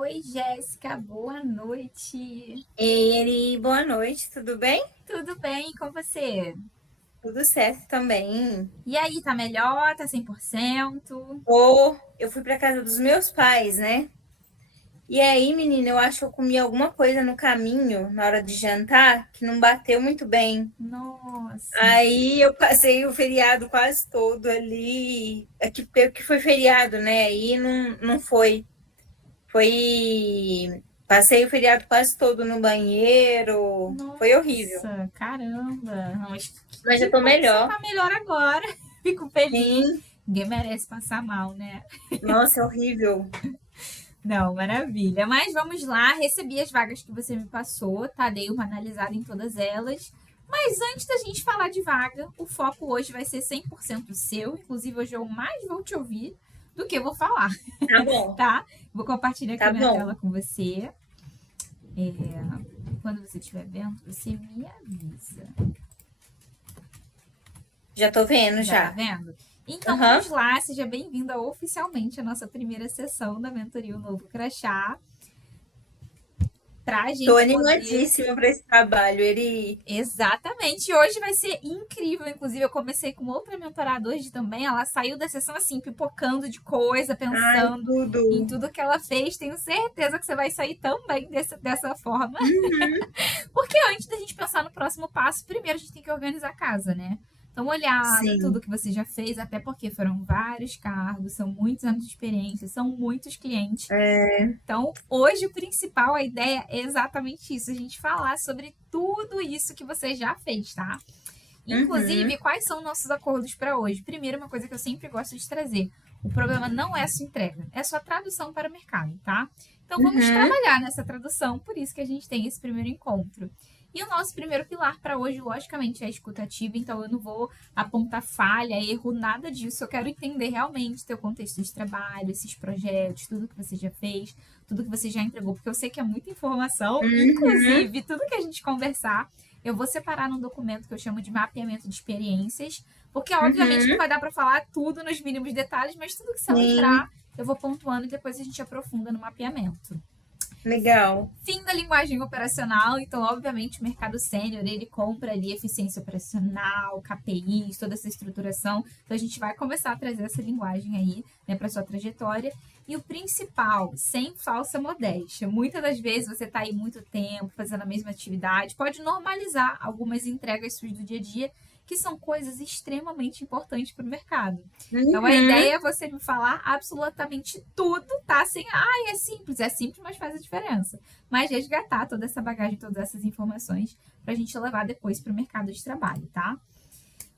Oi, Jéssica, boa noite. Eri, boa noite, tudo bem? Tudo bem com você? Tudo certo também. E aí, tá melhor? Tá 100%? Eu fui para casa dos meus pais, né? E aí, menina, eu acho que eu comi alguma coisa no caminho, na hora de jantar, que não bateu muito bem. Nossa, Aí eu passei o feriado quase todo ali, aqui porque foi feriado, né? Aí não foi. Passei o feriado quase todo no banheiro, foi horrível. nossa, caramba. Não, mas Mas que já tô bom que você melhor. tá melhor agora. Fico feliz. Sim, Ninguém merece passar mal, né? nossa, é horrível. Não, maravilha. Mas vamos lá, recebi as vagas que você me passou, tá? Dei uma analisada em todas elas. Mas antes da gente falar de vaga, o foco hoje vai ser 100% seu. Inclusive, hoje eu mais vou te ouvir do que vou falar, Tá bom, tá? Vou compartilhar aqui tá minha bom. tela com você. Quando você estiver vendo, você me avisa. Já tô vendo Já tá já. vendo? Então Aham. vamos lá, seja bem-vinda oficialmente à nossa primeira sessão da Mentoria O Novo Crachá, pra Tô gente poder. animadíssima para esse trabalho, Eri. Exatamente. Hoje vai ser incrível. Inclusive, eu comecei com outra mentorada hoje também. Ela saiu da sessão assim, pipocando de coisa, Ai, pensando tudo. em tudo que ela fez. Tenho certeza que você vai sair também dessa forma. Uhum. Porque antes da gente pensar no próximo passo, primeiro a gente tem que organizar a casa, né? Então, olhar tudo Sim. que você já fez, até porque foram vários cargos, são muitos anos de experiência, são muitos clientes. É. Então, hoje o principal, a ideia é exatamente isso, a gente falar sobre tudo isso que você já fez, tá? Uhum. Inclusive, quais são nossos acordos para hoje? Primeiro, uma coisa que eu sempre gosto de trazer: o problema não é a sua entrega, é a sua tradução para o mercado, tá? Então, vamos Uhum. trabalhar nessa tradução, por isso que a gente tem esse primeiro encontro. E o nosso primeiro pilar para hoje, logicamente, é a escutativa, então eu não vou apontar falha, erro, nada disso. Eu quero entender realmente teu contexto de trabalho, esses projetos, tudo que você já fez, tudo que você já entregou, porque eu sei que é muita informação, Uhum. inclusive tudo que a gente conversar eu vou separar num documento que eu chamo de mapeamento de experiências, porque obviamente não Uhum. vai dar para falar tudo nos mínimos detalhes, mas tudo que você lembrar, Sim. eu vou pontuando e depois a gente aprofunda no mapeamento. Legal. Fim da linguagem operacional, então obviamente o mercado sênior ele compra ali eficiência operacional, KPIs, toda essa estruturação. Então a gente vai começar a trazer essa linguagem aí, né, para sua trajetória. E o principal, sem falsa modéstia. Muitas das vezes você está aí muito tempo fazendo a mesma atividade, pode normalizar algumas entregas suas do dia a dia, que são coisas extremamente importantes para o mercado. Então a Uhum. ideia é você me falar absolutamente tudo, tá? Sem, é simples, mas faz a diferença. Mas resgatar toda essa bagagem, todas essas informações para a gente levar depois para o mercado de trabalho, tá?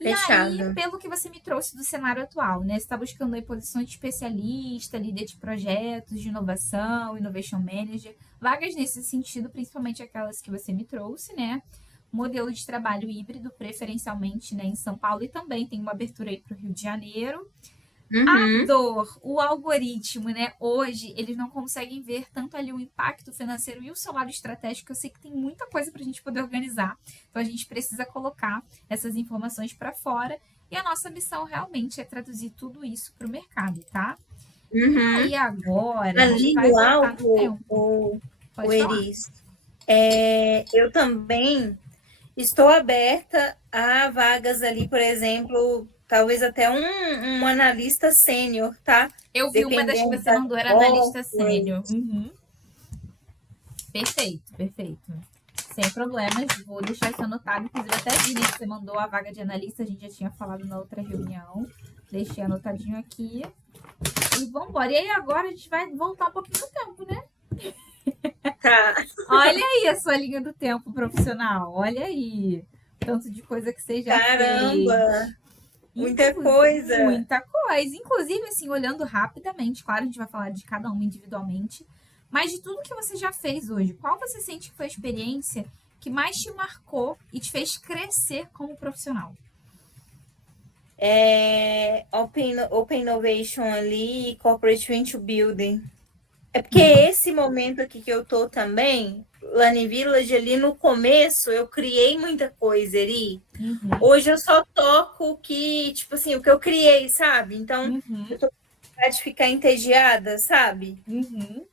E aí, Fechado. pelo que você me trouxe do cenário atual, né? Você está buscando aí posições de especialista, líder de projetos, de inovação, innovation manager, vagas nesse sentido, principalmente aquelas que você me trouxe, né? Modelo de trabalho híbrido, preferencialmente né, em São Paulo, e também tem uma abertura aí para o Rio de Janeiro. A Uhum. dor, o algoritmo, né? Hoje, eles não conseguem ver tanto ali o impacto financeiro e o seu lado estratégico. Eu sei que tem muita coisa para a gente poder organizar. Então, a gente precisa colocar essas informações para fora. E a nossa missão realmente é traduzir tudo isso para o mercado, tá? E Uhum. aí, agora, a gente Ali vai no voltar no alto, tempo. o Pode falar. Eris, eu também estou aberta a vagas ali, por exemplo, talvez até um analista sênior, tá? Eu vi uma das que Dependendo você da mandou, era analista sênior. corporate. Uhum. Perfeito, perfeito. Sem problemas, vou deixar isso anotado. Inclusive, até vi né, que você mandou a vaga de analista, a gente já tinha falado na outra reunião. Deixei anotadinho aqui. E vamos embora. E aí, agora a gente vai voltar um pouquinho no tempo, né? Tá. Olha aí a sua linha do tempo profissional. Olha aí. Tanto de coisa que você já Caramba, fez. muita coisa. Muita coisa. Inclusive, assim, olhando rapidamente, claro, a gente vai falar de cada uma individualmente, mas de tudo que você já fez hoje, qual você sente que foi a experiência que mais te marcou e te fez crescer como profissional? Open Innovation ali, Corporate Venture Building. É porque esse momento aqui que eu tô também, Lani Village, ali no começo, eu criei muita coisa, Eri. Uhum, Hoje eu só toco o que, tipo assim, o que eu criei, sabe? Então, uhum, eu tô com vontade de ficar entediada, sabe? uhum.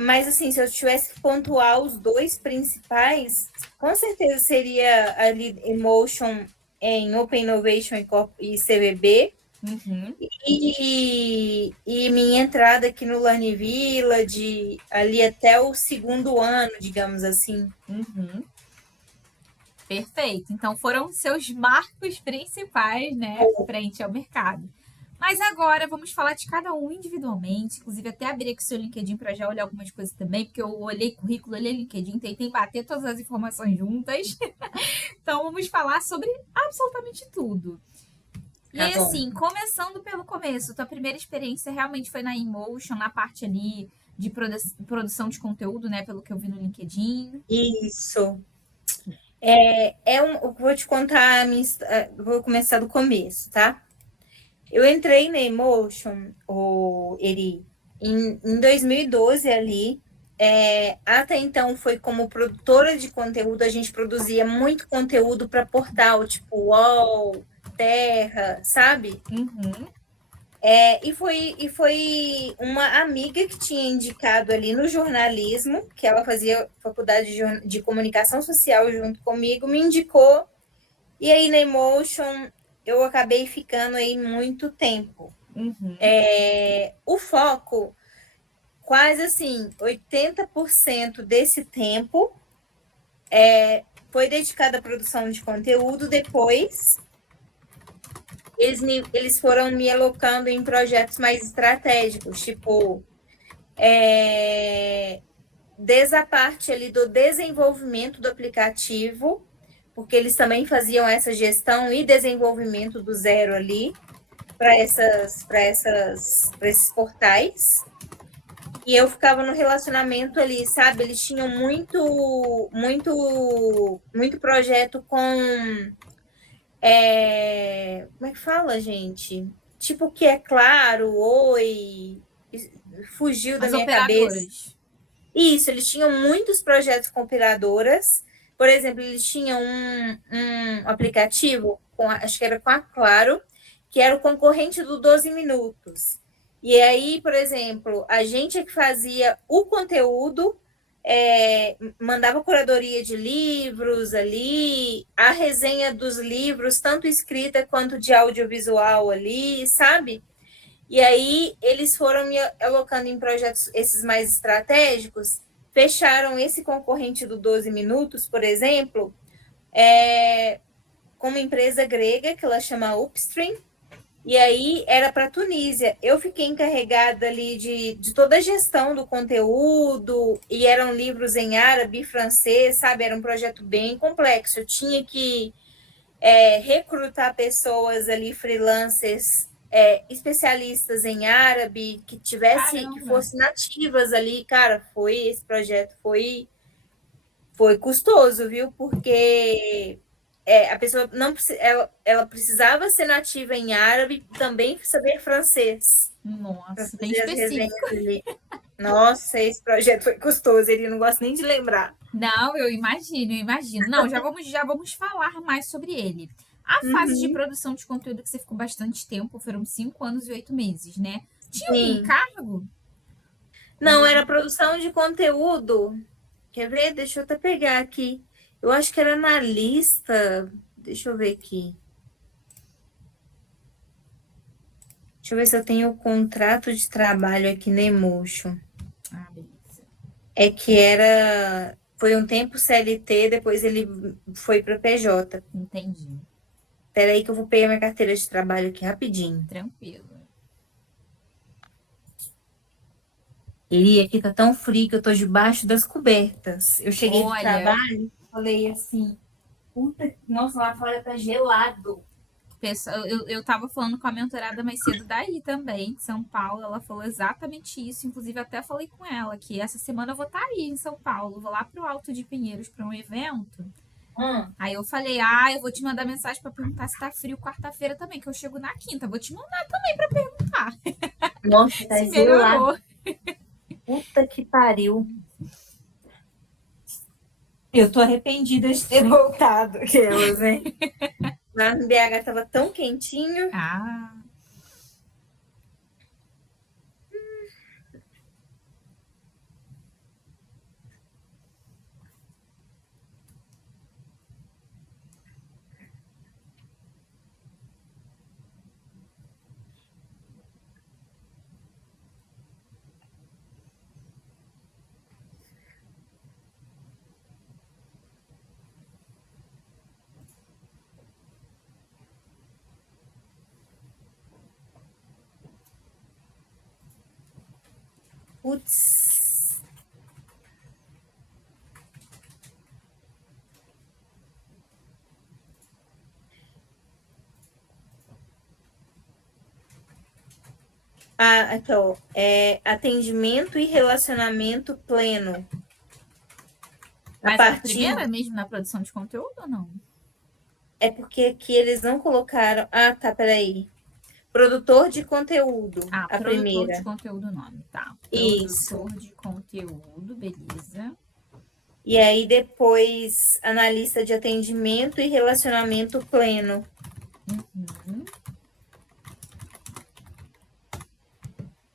Mas, assim, se eu tivesse que pontuar os dois principais, com certeza seria ali Emotion em Open Innovation e CVB. Uhum. E minha entrada aqui no Learning Village, ali até o segundo ano, digamos assim. Uhum. Perfeito. Então foram seus marcos principais, né, frente ao mercado. Mas agora vamos falar de cada um individualmente. Inclusive, até abri aqui o seu LinkedIn para já olhar algumas coisas também, porque eu olhei currículo, olhei LinkedIn, tentei bater todas as informações juntas. Então vamos falar sobre absolutamente tudo. E Tá aí, bom. assim, começando pelo começo, tua primeira experiência realmente foi na InMotion, na parte ali de produção de conteúdo, né? Pelo que eu vi no LinkedIn. Isso. Vou te contar vou começar do começo, tá? Eu entrei na Emotion, em 2012 ali. Até então foi como produtora de conteúdo, a gente produzia muito conteúdo para portal, tipo UOL, Terra, sabe? Uhum. E foi uma amiga que tinha indicado ali no jornalismo, que ela fazia faculdade de comunicação social junto comigo, me indicou. E aí na Emotion eu acabei ficando aí muito tempo. Uhum. O foco, quase assim, 80% desse tempo foi dedicado à produção de conteúdo. Depois, eles foram me alocando em projetos mais estratégicos, tipo, desde a parte ali do desenvolvimento do aplicativo, porque eles também faziam essa gestão e desenvolvimento do zero ali para esses portais. E eu ficava no relacionamento ali, sabe? Eles tinham muito projeto com. Como é que fala, gente? Tipo que é claro, oi. Fugiu da As minha cabeça. operadoras. Isso, eles tinham muitos projetos com operadoras. Por exemplo, eles tinham um aplicativo, acho que era com a Claro, que era o concorrente do 12 Minutos. E aí, por exemplo, a gente é que fazia o conteúdo, mandava curadoria de livros ali, a resenha dos livros, tanto escrita quanto de audiovisual ali, sabe? E aí eles foram me alocando em projetos esses mais estratégicos, fecharam esse concorrente do 12 Minutos, por exemplo, com uma empresa grega que ela chama Upstream, e aí era para a Tunísia. Eu fiquei encarregada ali de toda a gestão do conteúdo, e eram livros em árabe e francês, sabe? Era um projeto bem complexo. Eu tinha que recrutar pessoas ali, freelancers, especialistas em árabe, que Caramba. fossem nativas ali. Cara, esse projeto foi custoso, viu? Porque a pessoa não ela precisava ser nativa em árabe, também saber francês para Nossa, bem fazer as específico. resenhas ali. Nossa, esse projeto foi custoso, ele não gosta nem de lembrar. Não, eu imagino, eu imagino. Não, já vamos falar mais sobre ele. A fase de Uhum. produção de conteúdo que você ficou bastante tempo, foram 5 anos e 8 meses, né? Tinha algum Sim. cargo? Não, era produção de conteúdo. Quer ver? Deixa eu até pegar aqui. Eu acho que era analista. Deixa eu ver aqui. Deixa eu ver se eu tenho o contrato de trabalho aqui na Emotion. Ah, beleza. É que foi um tempo CLT, depois ele foi para PJ. Entendi. Espera aí que eu vou pegar minha carteira de trabalho aqui rapidinho. Tranquilo. E aqui tá tão frio que eu tô debaixo das cobertas. Eu cheguei do Olha, trabalho, falei assim, puta, nossa, lá fora tá gelado. pessoal, eu tava falando com a mentorada mais cedo daí também, de São Paulo. Ela falou exatamente isso. Inclusive, até falei com ela que essa semana eu vou estar aí em São Paulo. Vou lá pro Alto de Pinheiros para um evento. Hum, Aí eu falei, eu vou te mandar mensagem para perguntar se tá frio quarta-feira também, que eu chego na quinta. Vou te mandar também para perguntar nossa, tá se gelado. melhorou. Puta que pariu. Eu tô arrependida de ter voltado aquelas, né? Lá no BH tava tão quentinho. Ah, Putz. Aqui, ó. Atendimento e relacionamento pleno. Mas a primeira mesmo na produção de conteúdo ou não? É porque aqui eles não colocaram... Ah, tá, peraí. Produtor de conteúdo, a produtor primeira. Produtor de conteúdo, nome, tá. Isso. Produtor de conteúdo, beleza. E aí depois, analista de atendimento e relacionamento pleno. Uhum.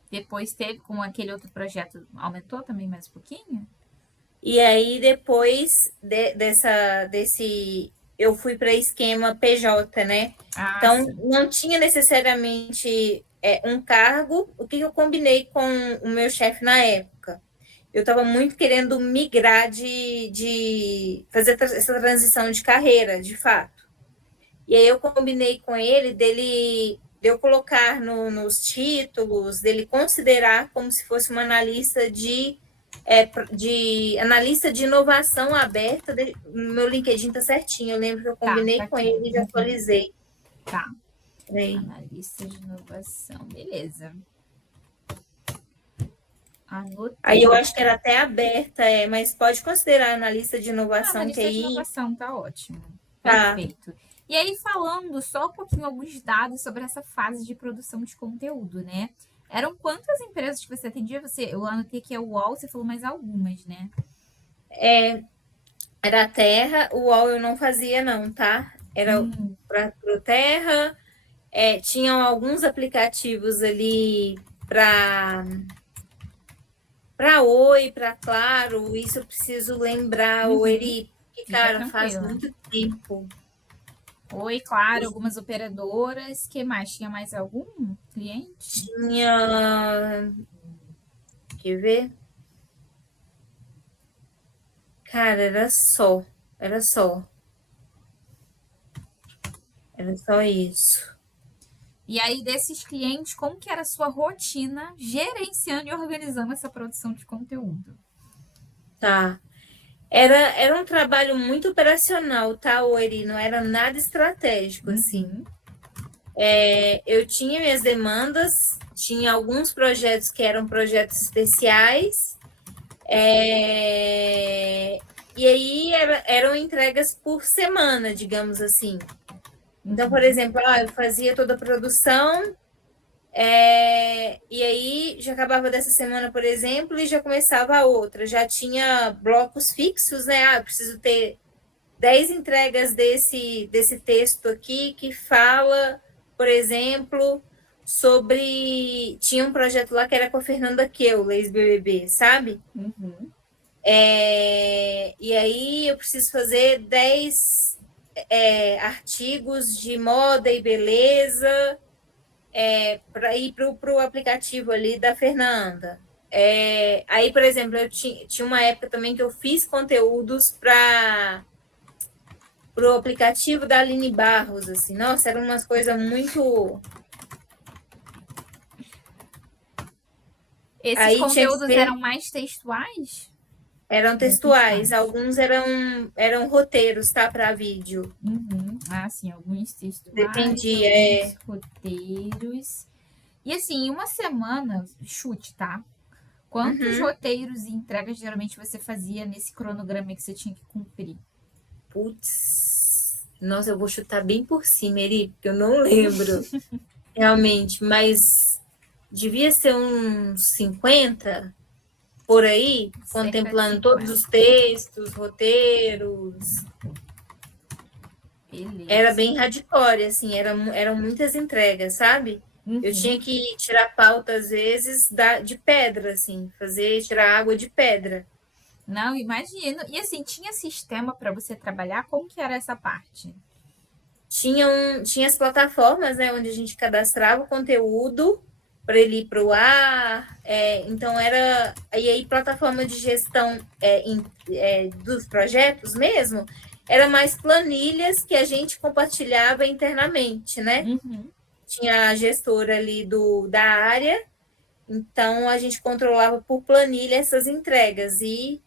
Depois teve com aquele outro projeto, aumentou também mais um pouquinho? E aí depois desse eu fui para esquema PJ, né? Então sim. Não tinha necessariamente um cargo. O que eu combinei com o meu chefe na época? Eu estava muito querendo migrar de fazer essa transição de carreira, de fato. E aí eu combinei com ele de eu colocar nos títulos, dele considerar como se fosse uma analista de analista de inovação aberta. Meu LinkedIn tá certinho, eu lembro que eu combinei com ele e já atualizei. Tá. Analista de inovação, beleza. Anotei. Aí eu acho que era até aberta, mas pode considerar analista de inovação. Analista de inovação, tá ótimo. Tá. Perfeito. E aí, falando só um pouquinho, alguns dados sobre essa fase de produção de conteúdo, né? Eram quantas empresas que você atendia? Eu anotei que é o UOL, você falou mais algumas, né? Era a Terra, o UOL eu não fazia não, tá? Era para o Terra, tinham alguns aplicativos ali para Oi, para Claro, isso eu preciso lembrar, o Eri, porque, cara, faz muito tempo. Oi, Claro, algumas operadoras. Que mais? Tinha mais algum cliente? Tinha. Quer ver? Cara, era só. Era só isso. E aí, desses clientes, como que era a sua rotina gerenciando e organizando essa produção de conteúdo? Tá. Era um trabalho muito operacional, tá, Ori? Não era nada estratégico, assim. Eu tinha minhas demandas, tinha alguns projetos que eram projetos especiais, e aí eram entregas por semana, digamos assim. Então, por exemplo, eu fazia toda a produção, e aí já acabava dessa semana, por exemplo, e já começava a outra. Já tinha blocos fixos, né? Eu preciso ter 10 entregas desse texto aqui que fala, por exemplo, sobre... Tinha um projeto lá que era com a Fernanda Keula, ex-BBB, sabe? E aí eu preciso fazer 10 artigos de moda e beleza para ir para o aplicativo ali da Fernanda. Aí, por exemplo, eu tinha uma época também que eu fiz conteúdos para o aplicativo da Aline Barros, assim. Nossa, eram umas coisas muito... Esses conteúdos eram mais textuais? Eram textuais, alguns eram roteiros, tá, para vídeo. Sim, alguns textuais, dependia, roteiros. E assim, em uma semana, chute, tá? Quantos roteiros e entregas geralmente você fazia nesse cronograma que você tinha que cumprir? Putz, nossa, eu vou chutar bem por cima, Eri, porque eu não lembro realmente, mas devia ser uns 50 por aí, contemplando todos os textos, roteiros. Beleza. Era bem hardcore, assim, eram muitas entregas, sabe? Eu tinha que tirar pauta, às vezes, de pedra, assim, tirar água de pedra. Não, imagino. E assim, tinha sistema para você trabalhar? Como que era essa parte? Tinha as plataformas, né, onde a gente cadastrava o conteúdo para ele ir para o ar. Então, era... E aí, plataforma de gestão dos projetos mesmo, era mais planilhas que a gente compartilhava internamente, né? Tinha a gestora ali da área, Então, a gente controlava por planilha essas entregas e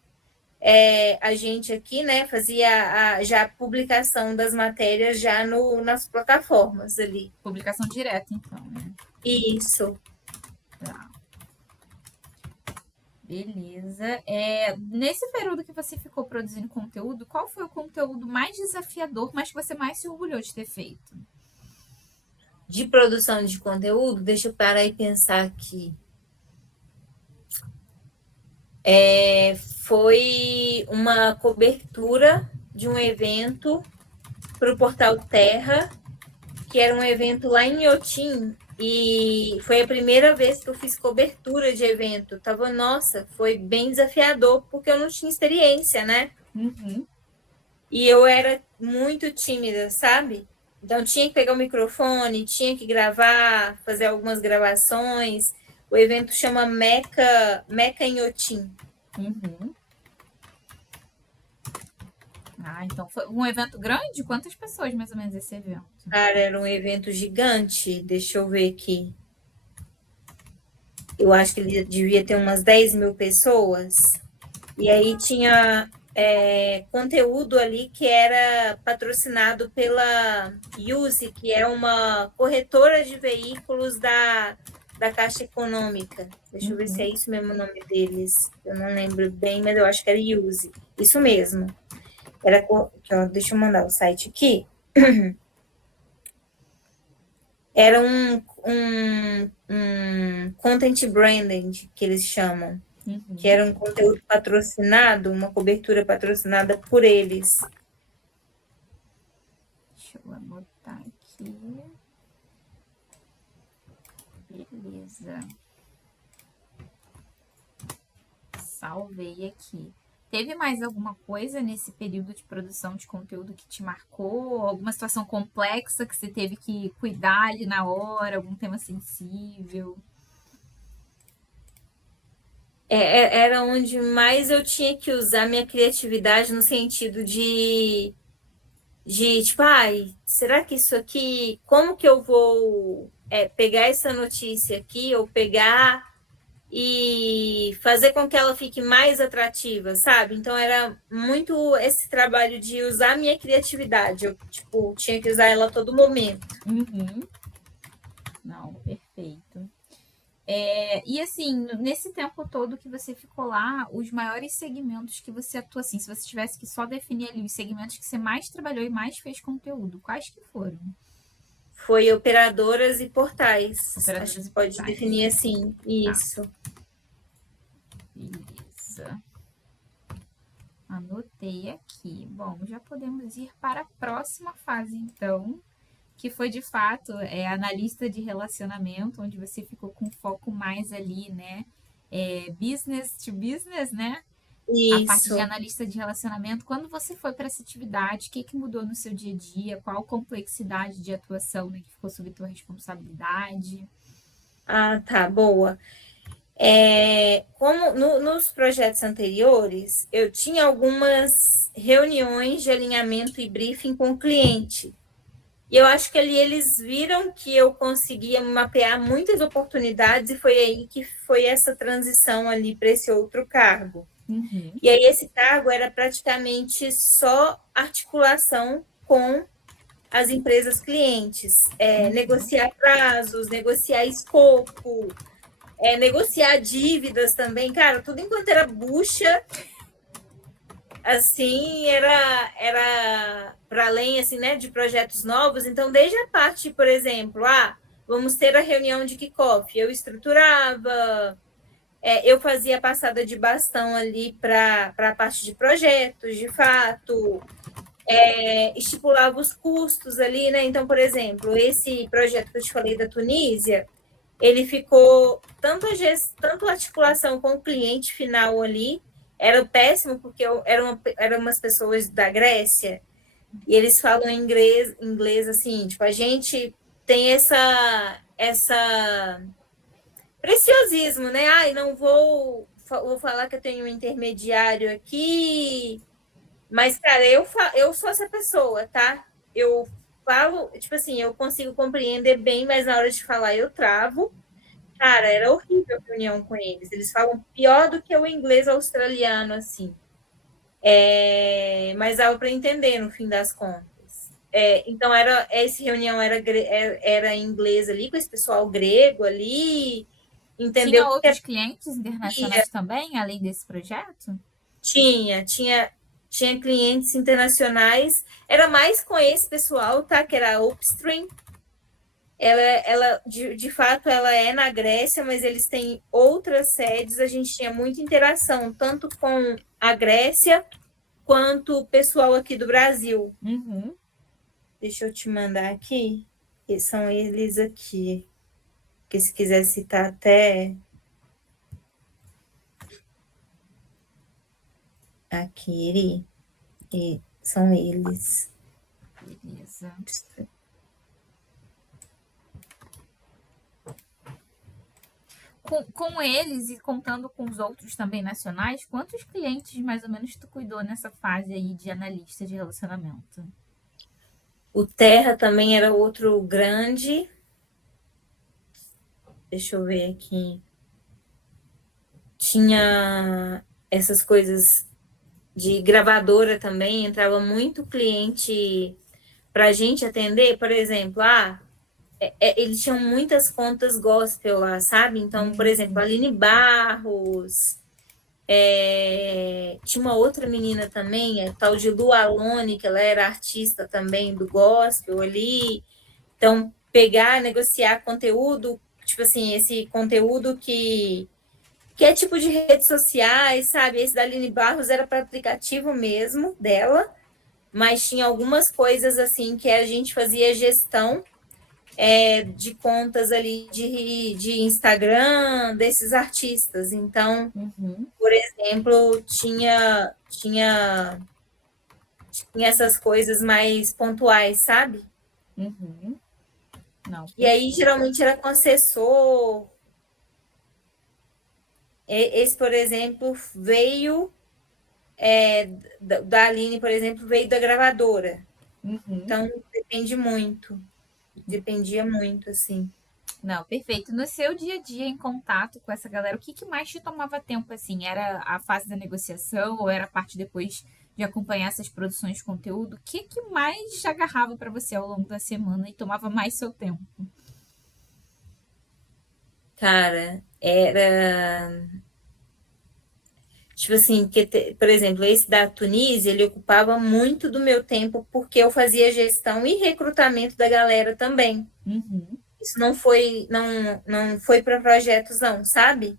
a gente aqui, né, fazia já a publicação das matérias já nas plataformas ali. Publicação direta, então, né? Isso. Tá. Beleza. Nesse período que você ficou produzindo conteúdo, qual foi o conteúdo mais desafiador, mas que você mais se orgulhou de ter feito? De produção de conteúdo, deixa eu parar e pensar aqui. Foi uma cobertura de um evento para o Portal Terra, que era um evento lá em Inhotim, e foi a primeira vez que eu fiz cobertura de evento. Nossa, foi bem desafiador, porque eu não tinha experiência, né? Uhum. E eu era muito tímida, sabe? Então tinha que pegar o microfone, tinha que gravar, fazer algumas gravações. O evento chama Meca Inhotim. Uhum. Então foi um evento grande? Quantas pessoas mais ou menos esse evento? Cara, era um evento gigante. Deixa eu ver aqui. Eu acho que ele devia ter umas 10 mil pessoas. E aí tinha conteúdo ali que era patrocinado pela Use, que é uma corretora de veículos da Caixa Econômica. Deixa eu ver se é isso mesmo o nome deles. Eu não lembro bem, mas eu acho que era Use. Isso mesmo. Deixa eu mandar o site aqui. Era um content branding, que eles chamam. Que era um conteúdo patrocinado, uma cobertura patrocinada por eles. Deixa eu anotar aqui. Beleza. Salvei aqui. Teve mais alguma coisa nesse período de produção de conteúdo que te marcou? Alguma situação complexa que você teve que cuidar ali na hora? Algum tema sensível? Era onde mais eu tinha que usar minha criatividade no sentido de tipo, será que isso aqui, como que eu vou pegar essa notícia aqui, ou pegar e fazer com que ela fique mais atrativa, sabe? Então era muito esse trabalho de usar a minha criatividade. Eu, tipo, tinha que usar ela a todo momento. Uhum. Não, perfeito. E assim, nesse tempo todo que você ficou lá, os maiores segmentos que você atua, assim, se você tivesse que só definir ali os segmentos que você mais trabalhou e mais fez conteúdo, quais que foram? Foi operadoras e portais. Operadoras Acho que e pode portais. definir assim. Isso. Tá. Beleza. Anotei aqui. Bom, já podemos ir para a próxima fase, então, que foi de fato analista de relacionamento, onde você ficou com foco mais ali, né? Business to business, né? A parte de Isso. analista de relacionamento. Quando você foi para essa atividade, o que mudou no seu dia a dia? Qual complexidade de atuação, né, que ficou sob tua responsabilidade? Ah, tá, boa. Como nos projetos anteriores, eu tinha algumas reuniões de alinhamento e briefing com o cliente. E eu acho que ali eles viram que eu conseguia mapear muitas oportunidades, e foi aí que foi essa transição ali para esse outro cargo. Uhum. E aí esse cargo era praticamente só articulação com as empresas clientes, negociar prazos, negociar escopo, negociar dívidas também, cara, tudo enquanto era bucha, assim, era para além, assim, né, de projetos novos. Então, desde a parte, por exemplo, vamos ter a reunião de kickoff, eu estruturava, eu fazia a passada de bastão ali para a parte de projetos, de fato, estipulava os custos ali, né? Então, por exemplo, esse projeto que eu te falei da Tunísia, ele ficou tanto a articulação com o cliente final ali, era péssimo, porque eram umas pessoas da Grécia, e eles falam inglês assim, tipo, a gente tem essa preciosismo, né? Não vou falar que eu tenho um intermediário aqui, mas, cara, eu sou essa pessoa, tá? Eu falo, tipo assim, eu consigo compreender bem, mas na hora de falar eu travo, Cara, era horrível a reunião com eles. Eles falam pior do que o inglês australiano, assim. Mas dava para entender no fim das contas. Então, essa reunião era em inglês ali, com esse pessoal grego ali, entendeu? Tinha Porque outros clientes internacionais também, além desse projeto? tinha clientes internacionais, era mais com esse pessoal, tá? Que era a Upstream. Ela de fato, ela é na Grécia, mas eles têm outras sedes. A gente tinha muita interação, tanto com a Grécia quanto o pessoal aqui do Brasil. Uhum. Deixa eu te mandar aqui. São eles aqui. Porque se quiser citar até. Aqui, e são eles. Beleza. Com eles e contando com os outros também nacionais, quantos clientes mais ou menos tu cuidou nessa fase aí de analista de relacionamento? O Terra também era outro grande. Deixa eu ver aqui. Tinha essas coisas de gravadora também, entrava muito cliente para a gente atender, por exemplo, eles tinham muitas contas gospel lá, sabe? Então, por exemplo, a Aline Barros, tinha uma outra menina também, a tal de Lu Alone, que ela era artista também do gospel ali. Então, pegar, negociar conteúdo, tipo assim, esse conteúdo que é tipo de redes sociais, sabe? Esse da Aline Barros era para aplicativo mesmo dela, mas tinha algumas coisas assim que a gente fazia gestão de contas ali de Instagram desses artistas. Então, por exemplo, tinha essas coisas mais pontuais, sabe? Não, E aí, geralmente, era com assessor. Esse, por exemplo, veio da Aline, por exemplo, veio da gravadora. Então, dependia muito, assim. Não, perfeito. No seu dia a dia em contato com essa galera, o que mais te tomava tempo assim? Era a fase da negociação ou era a parte depois de acompanhar essas produções de conteúdo? O que mais te agarrava para você ao longo da semana e tomava mais seu tempo? Cara, era tipo assim, por exemplo, esse da Tunísia, ele ocupava muito do meu tempo porque eu fazia gestão e recrutamento da galera também. Isso não foi para projetos, não, sabe?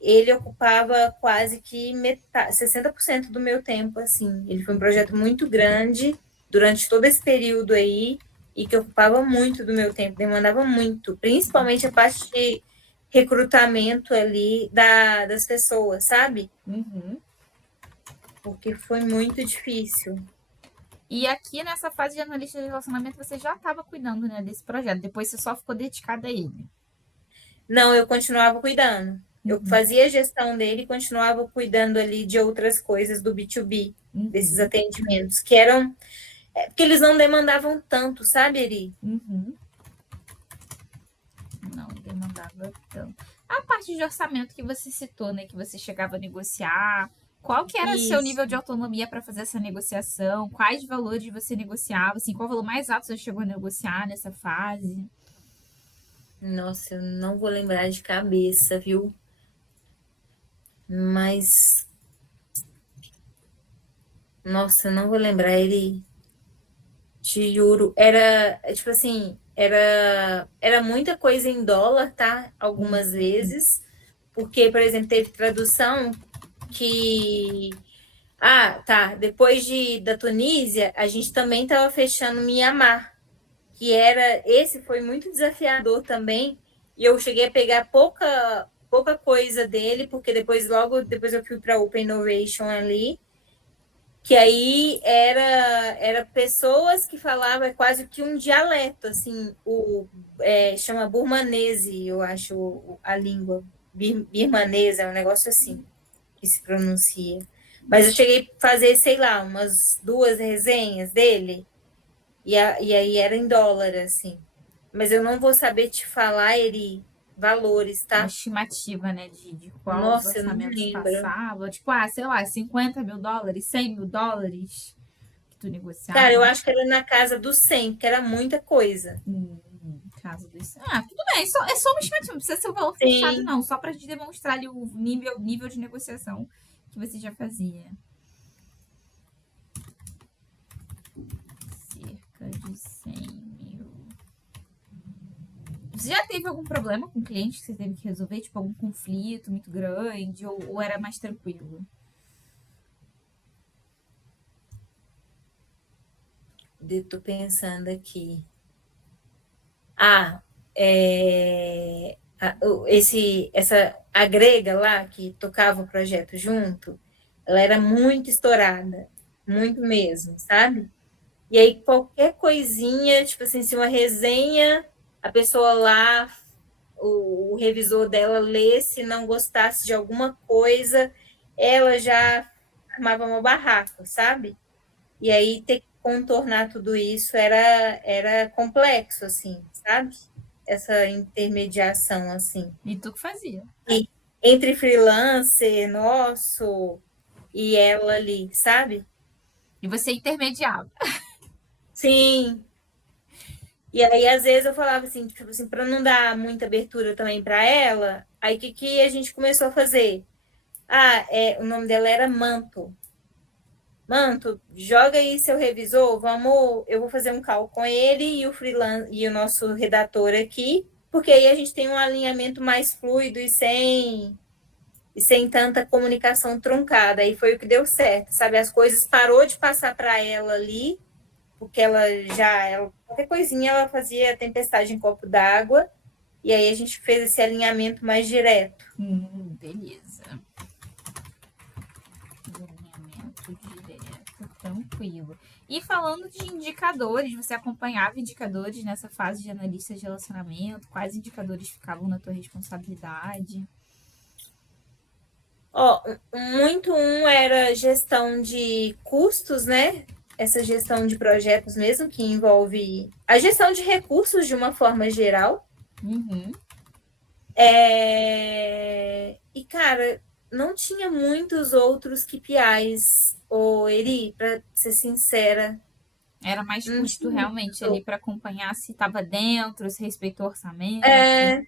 Ele ocupava quase que 60% do meu tempo, assim. Ele foi um projeto muito grande durante todo esse período aí e que ocupava muito do meu tempo, demandava muito, principalmente a parte de recrutamento ali das pessoas, sabe? Porque foi muito difícil. E aqui nessa fase de analista de relacionamento você já estava cuidando, né, desse projeto. Depois você só ficou dedicada a ele. Não, eu continuava cuidando. Eu fazia a gestão dele e continuava cuidando ali de outras coisas do B2B, desses atendimentos, que eram. Porque eles não demandavam tanto, sabe, Eri? Não demandava tanto. A parte de orçamento que você citou, né, que você chegava a negociar, qual que era o seu Isso. nível de autonomia para fazer essa negociação? Quais valores você negociava? Assim, qual o valor mais alto você chegou a negociar nessa fase? Nossa, eu não vou lembrar de cabeça, viu? Mas. Nossa, eu não vou lembrar. Ele. Te juro. Era, tipo assim, era muita coisa em dólar, tá? Algumas vezes. Porque, por exemplo, teve tradução que. Ah, tá. Depois da Tunísia, a gente também estava fechando Mianmar, que esse foi muito desafiador também. E eu cheguei a pegar pouca coisa dele, porque logo depois eu fui para Open Innovation ali, que aí era pessoas que falavam quase que um dialeto, assim, chama burmanese, eu acho a língua, birmanesa, é um negócio assim que se pronuncia. Mas eu cheguei a fazer, sei lá, umas 2 resenhas dele, e aí era em dólar, assim. Mas eu não vou saber te falar, Eri, valores, Uma tá? estimativa, né, de qual os Nossa, eu não orçamentos lembro. passavam. Tipo, sei lá, US$ 50.000, US$ 100.000 que tu Cara, eu negociava. acho que era na casa dos 100, que era muita coisa. Caso desse. Tudo bem, é só uma estimativa, não precisa ser o valor fechado, Sim. não. Só pra gente demonstrar ali o nível de negociação que você já fazia. Cerca de 100.000. Você já teve algum problema com o cliente que você teve que resolver? Tipo, algum conflito muito grande? Ou era mais tranquilo? Tô pensando aqui. Ah, a grega lá que tocava o projeto junto, ela era muito estourada, muito mesmo, sabe? E aí qualquer coisinha, tipo assim, se uma resenha, a pessoa lá, o revisor dela lesse, não gostasse de alguma coisa, ela já armava uma barraco, sabe? E aí ter que contornar tudo isso era complexo, assim, sabe? Essa intermediação, assim. E tu que fazia. E entre freelancer nosso e ela ali, sabe? E você intermediava. Sim. E aí, às vezes, eu falava assim, tipo assim, para não dar muita abertura também para ela, aí o que a gente começou a fazer? O nome dela era Manto. Manto, joga aí seu revisor, eu vou fazer um call com ele e o freelance e o nosso redator aqui, porque aí a gente tem um alinhamento mais fluido e sem tanta comunicação truncada. Aí foi o que deu certo, sabe? As coisas parou de passar para ela ali, porque qualquer coisinha ela fazia tempestade em copo d'água, e aí a gente fez esse alinhamento mais direto. Beleza. Alinhamento direto, tranquilo. E falando de indicadores, você acompanhava indicadores nessa fase de analista de relacionamento? Quais indicadores ficavam na tua responsabilidade? Ó, muito era gestão de custos, né? Essa gestão de projetos mesmo, que envolve a gestão de recursos de uma forma geral. Uhum. E, cara, não tinha muitos outros KPIs, ou Eri, para ser sincera, Era mais não custo tinha realmente ali muito. para acompanhar se estava dentro, se respeitou o orçamento. É,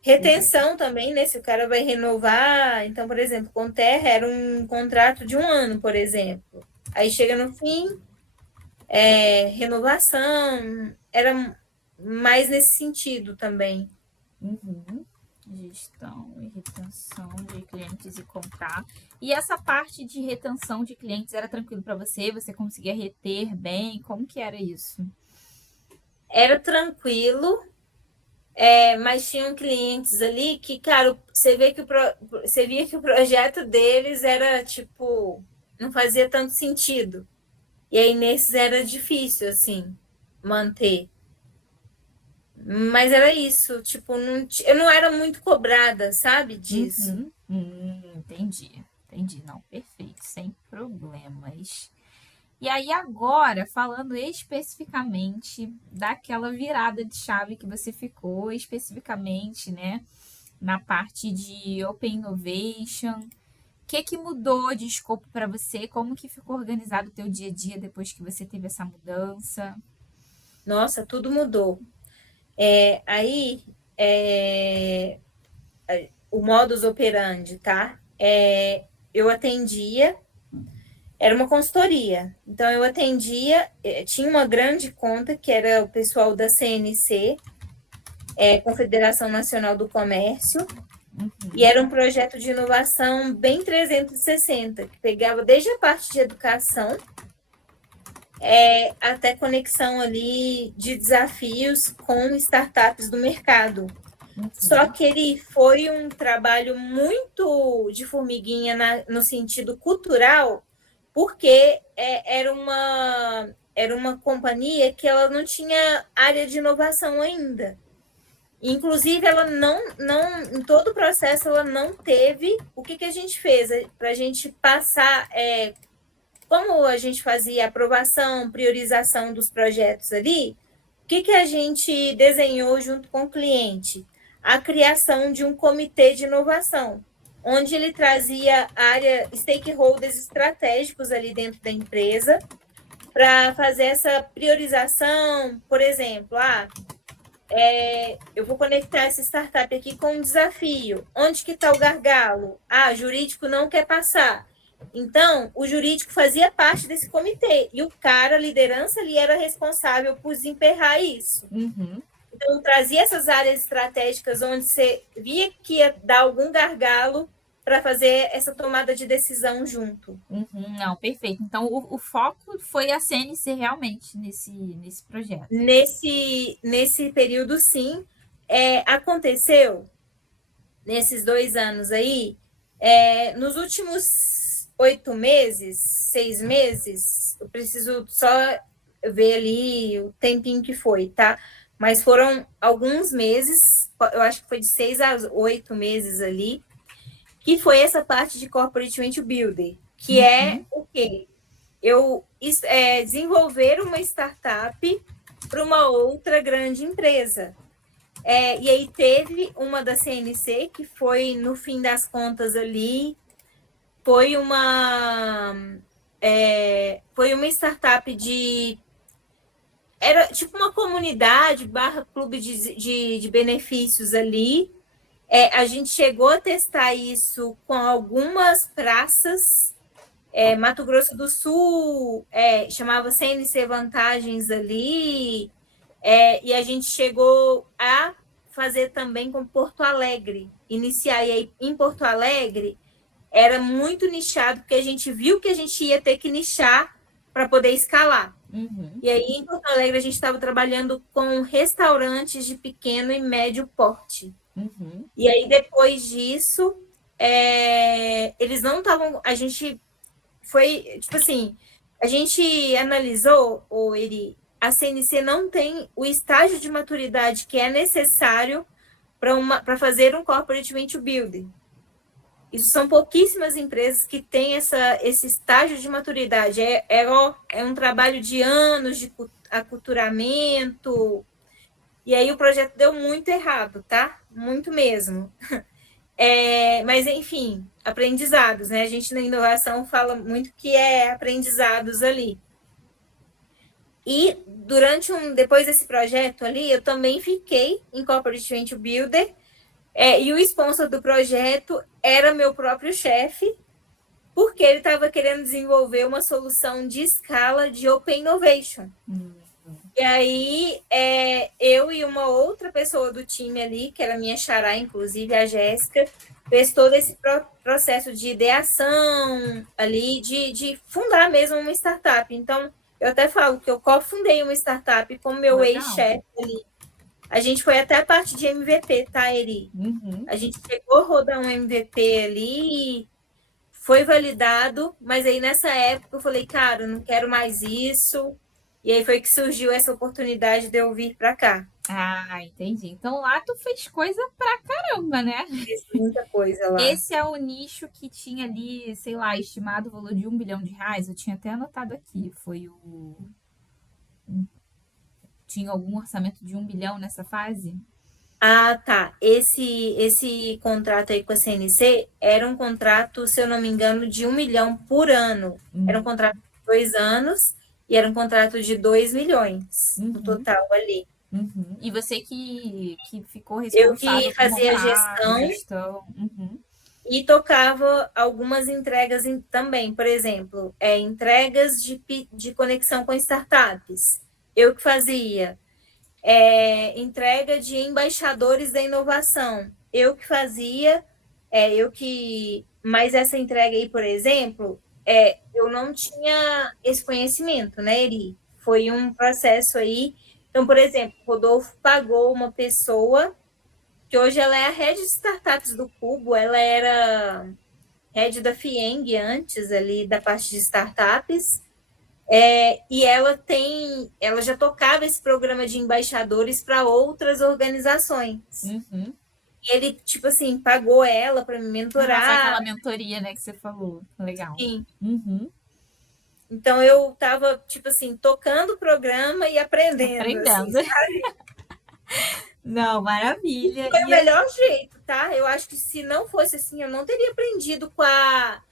retenção também, né? Se o cara vai renovar. Então, por exemplo, com Terra era um contrato de um ano, por exemplo. Aí chega no fim, renovação, era mais nesse sentido também. Uhum. Gestão e retenção de clientes e contar. E essa parte de retenção de clientes era tranquilo para você? Você conseguia reter bem? Como que era isso? Era tranquilo, mas tinham clientes ali que, cara, você via que o projeto deles era tipo, não fazia tanto sentido. E aí nesses era difícil, assim, manter. Mas era isso, tipo, eu não era muito cobrada, sabe, disso. Uhum. Entendi. Entendi. Não, perfeito. Sem problemas. E aí, agora, falando especificamente daquela virada de chave que você ficou, especificamente, né, na parte de Open Innovation, o que mudou de escopo para você? Como que ficou organizado o teu dia a dia depois que você teve essa mudança? Nossa, tudo mudou. Aí, o modus operandi, tá? Eu atendia, era uma consultoria. Então, eu atendia, tinha uma grande conta, que era o pessoal da CNC, Confederação Nacional do Comércio, e era um projeto de inovação bem 360, que pegava desde a parte de educação até conexão ali de desafios com startups do mercado. Só que ele foi um trabalho muito de formiguinha no sentido cultural, porque era uma companhia que ela não tinha área de inovação ainda. Inclusive, ela não, em todo o processo, ela não teve. O que a gente fez para a gente passar, como a gente fazia aprovação, priorização dos projetos ali, o que a gente desenhou junto com o cliente? a criação de um comitê de inovação, onde ele trazia área stakeholders estratégicos ali dentro da empresa para fazer essa priorização, por exemplo, eu vou conectar essa startup aqui com um desafio. Onde que está o gargalo? Jurídico não quer passar. Então, o jurídico fazia parte desse comitê e o cara, a liderança ali, era responsável por desemperrar isso. Uhum. Então, trazia essas áreas estratégicas onde você via que ia dar algum gargalo para fazer essa tomada de decisão junto. Uhum. Não, perfeito. Então, o foco foi a CNC realmente nesse projeto. Nesse período, sim. Aconteceu, nesses 2 anos aí, nos últimos 8 meses, 6 meses, eu preciso só ver ali o tempinho que foi, tá? Mas foram alguns meses, eu acho que foi de 6 a 8 meses ali, que foi essa parte de Corporate Venture Builder, que é o quê? Eu desenvolver uma startup para uma outra grande empresa. E aí teve uma da CNC, que foi, no fim das contas ali, foi uma startup era tipo uma comunidade / clube de benefícios ali. A gente chegou a testar isso com algumas praças. Mato Grosso do Sul chamava CNC Vantagens ali. E a gente chegou a fazer também com Porto Alegre, iniciar. E aí, em Porto Alegre, era muito nichado, porque a gente viu que a gente ia ter que nichar para poder escalar. Uhum. E aí, em Porto Alegre, a gente estava trabalhando com restaurantes de pequeno e médio porte. Uhum. E aí, depois disso, eles não estavam... A gente foi, tipo assim, a gente analisou, a CNC não tem o estágio de maturidade que é necessário para fazer um Corporate Venture Building. Isso são pouquíssimas empresas que têm esse estágio de maturidade. É um trabalho de anos de aculturamento. E aí o projeto deu muito errado, tá? Muito mesmo. Mas, enfim, aprendizados, né? A gente na inovação fala muito que é aprendizados ali. E depois desse projeto ali, eu também fiquei em Corporate Venture Builder, e o sponsor do projeto era meu próprio chefe, porque ele estava querendo desenvolver uma solução de escala de Open Innovation. E aí, eu e uma outra pessoa do time ali, que era minha xará, inclusive, a Jéssica, fez todo esse processo de ideação ali, de fundar mesmo uma startup. Então, eu até falo que eu cofundei uma startup com meu ex-chefe ali. A gente foi até a parte de MVP, tá, Eri? Uhum. A gente chegou a rodar um MVP ali, foi validado, mas aí nessa época eu falei, cara, eu não quero mais isso. E aí foi que surgiu essa oportunidade de eu vir para cá. Entendi. Então lá tu fez coisa pra caramba, né? Fiz muita coisa lá. Esse é o nicho que tinha ali, sei lá, estimado o valor de R$1 bilhão. Eu tinha até anotado aqui. Foi o. Tinha algum orçamento de 1 bilhão nessa fase? Tá. Esse contrato aí com a CNC era um contrato, se eu não me engano, de 1 milhão por ano. Era um contrato de 2 anos e era um contrato de 2 milhões no total ali. Uhum. E você que ficou Eu responsável que fazia por montar, gestão. E tocava algumas entregas também, por exemplo, entregas de conexão com startups. Eu que fazia. Entrega de embaixadores da inovação. Eu que fazia, mas essa entrega aí, por exemplo, eu não tinha esse conhecimento, né, Eri? Foi um processo aí. Então, por exemplo, o Rodolfo pagou uma pessoa que hoje ela é a head de startups do Cubo, ela era head da FIENG antes ali, da parte de startups, e ela já tocava esse programa de embaixadores para outras organizações. Uhum. E ele, tipo assim, pagou ela para me mentorar. Foi aquela mentoria, né, que você falou. Legal. Sim. Uhum. Então eu estava, tipo assim, tocando o programa e aprendendo. Assim, Não, maravilha. Foi o melhor jeito, tá? Eu acho que se não fosse assim, eu não teria aprendido com a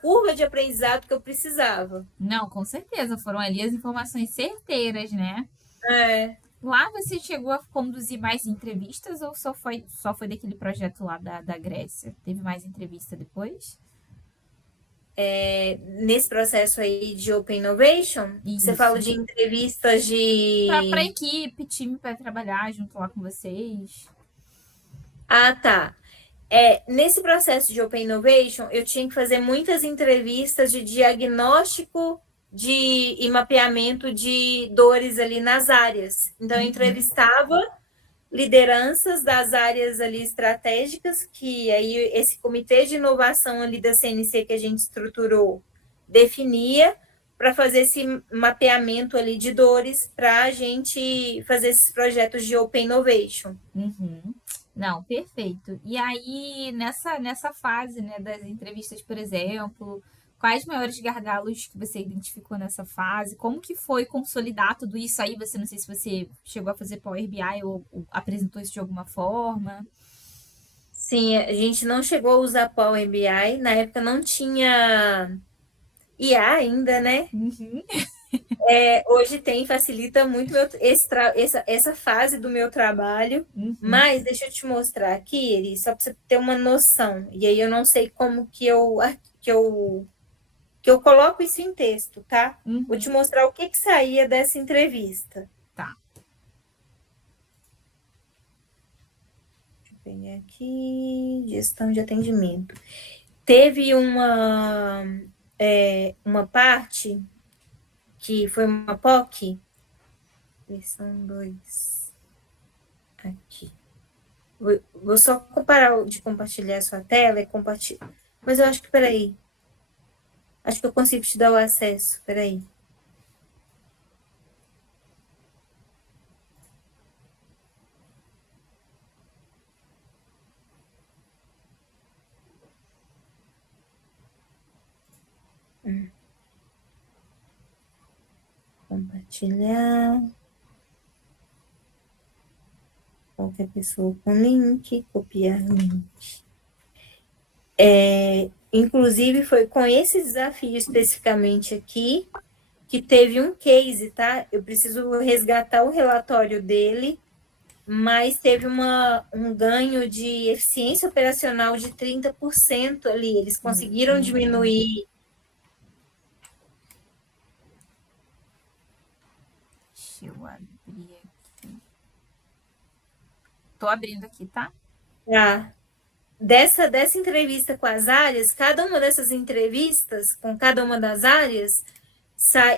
curva de aprendizado que eu precisava. Não, com certeza, foram ali as informações certeiras, né? É. Lá você chegou a conduzir mais entrevistas ou só foi daquele projeto lá da Grécia? Teve mais entrevista depois? Nesse processo aí de Open Innovation, você fala Isso. de entrevistas Pra de. equipe, time para trabalhar junto lá com vocês. Ah, tá. Nesse processo de Open Innovation, eu tinha que fazer muitas entrevistas de diagnóstico e mapeamento de dores ali nas áreas. Então, eu entrevistava lideranças das áreas ali estratégicas, que aí esse comitê de inovação ali da CNC que a gente estruturou definia para fazer esse mapeamento ali de dores para a gente fazer esses projetos de Open Innovation. Uhum. Não, perfeito. E aí, nessa fase, né, das entrevistas, por exemplo, quais maiores gargalos que você identificou nessa fase? Como que foi consolidar tudo isso aí? Você não sei se você chegou a fazer Power BI ou apresentou isso de alguma forma. Sim, a gente não chegou a usar Power BI, na época não tinha IA ainda, né? Uhum. Hoje tem, facilita muito essa fase do meu trabalho, Uhum. mas deixa eu te mostrar aqui, Eri, só para você ter uma noção. E aí eu não sei como que eu coloco isso em texto, tá? Vou te Uhum. mostrar o que saía dessa entrevista. Tá. Deixa eu pegar aqui, gestão de atendimento. Teve uma parte que foi uma POC, versão 2 aqui. Vou só comparar de compartilhar a sua tela e compartilhar. Mas eu acho que, peraí. Acho que eu consigo te dar o acesso. Peraí. Compartilhar. Qualquer pessoa com link. Copiar link. Inclusive, foi com esse desafio especificamente aqui que teve um case, tá? Eu preciso resgatar o relatório dele, mas teve um ganho de eficiência operacional de 30% ali. Eles conseguiram diminuir. Deixa eu abrir aqui. Tô abrindo aqui, tá? Dessa entrevista com as áreas, cada uma dessas entrevistas com cada uma das áreas,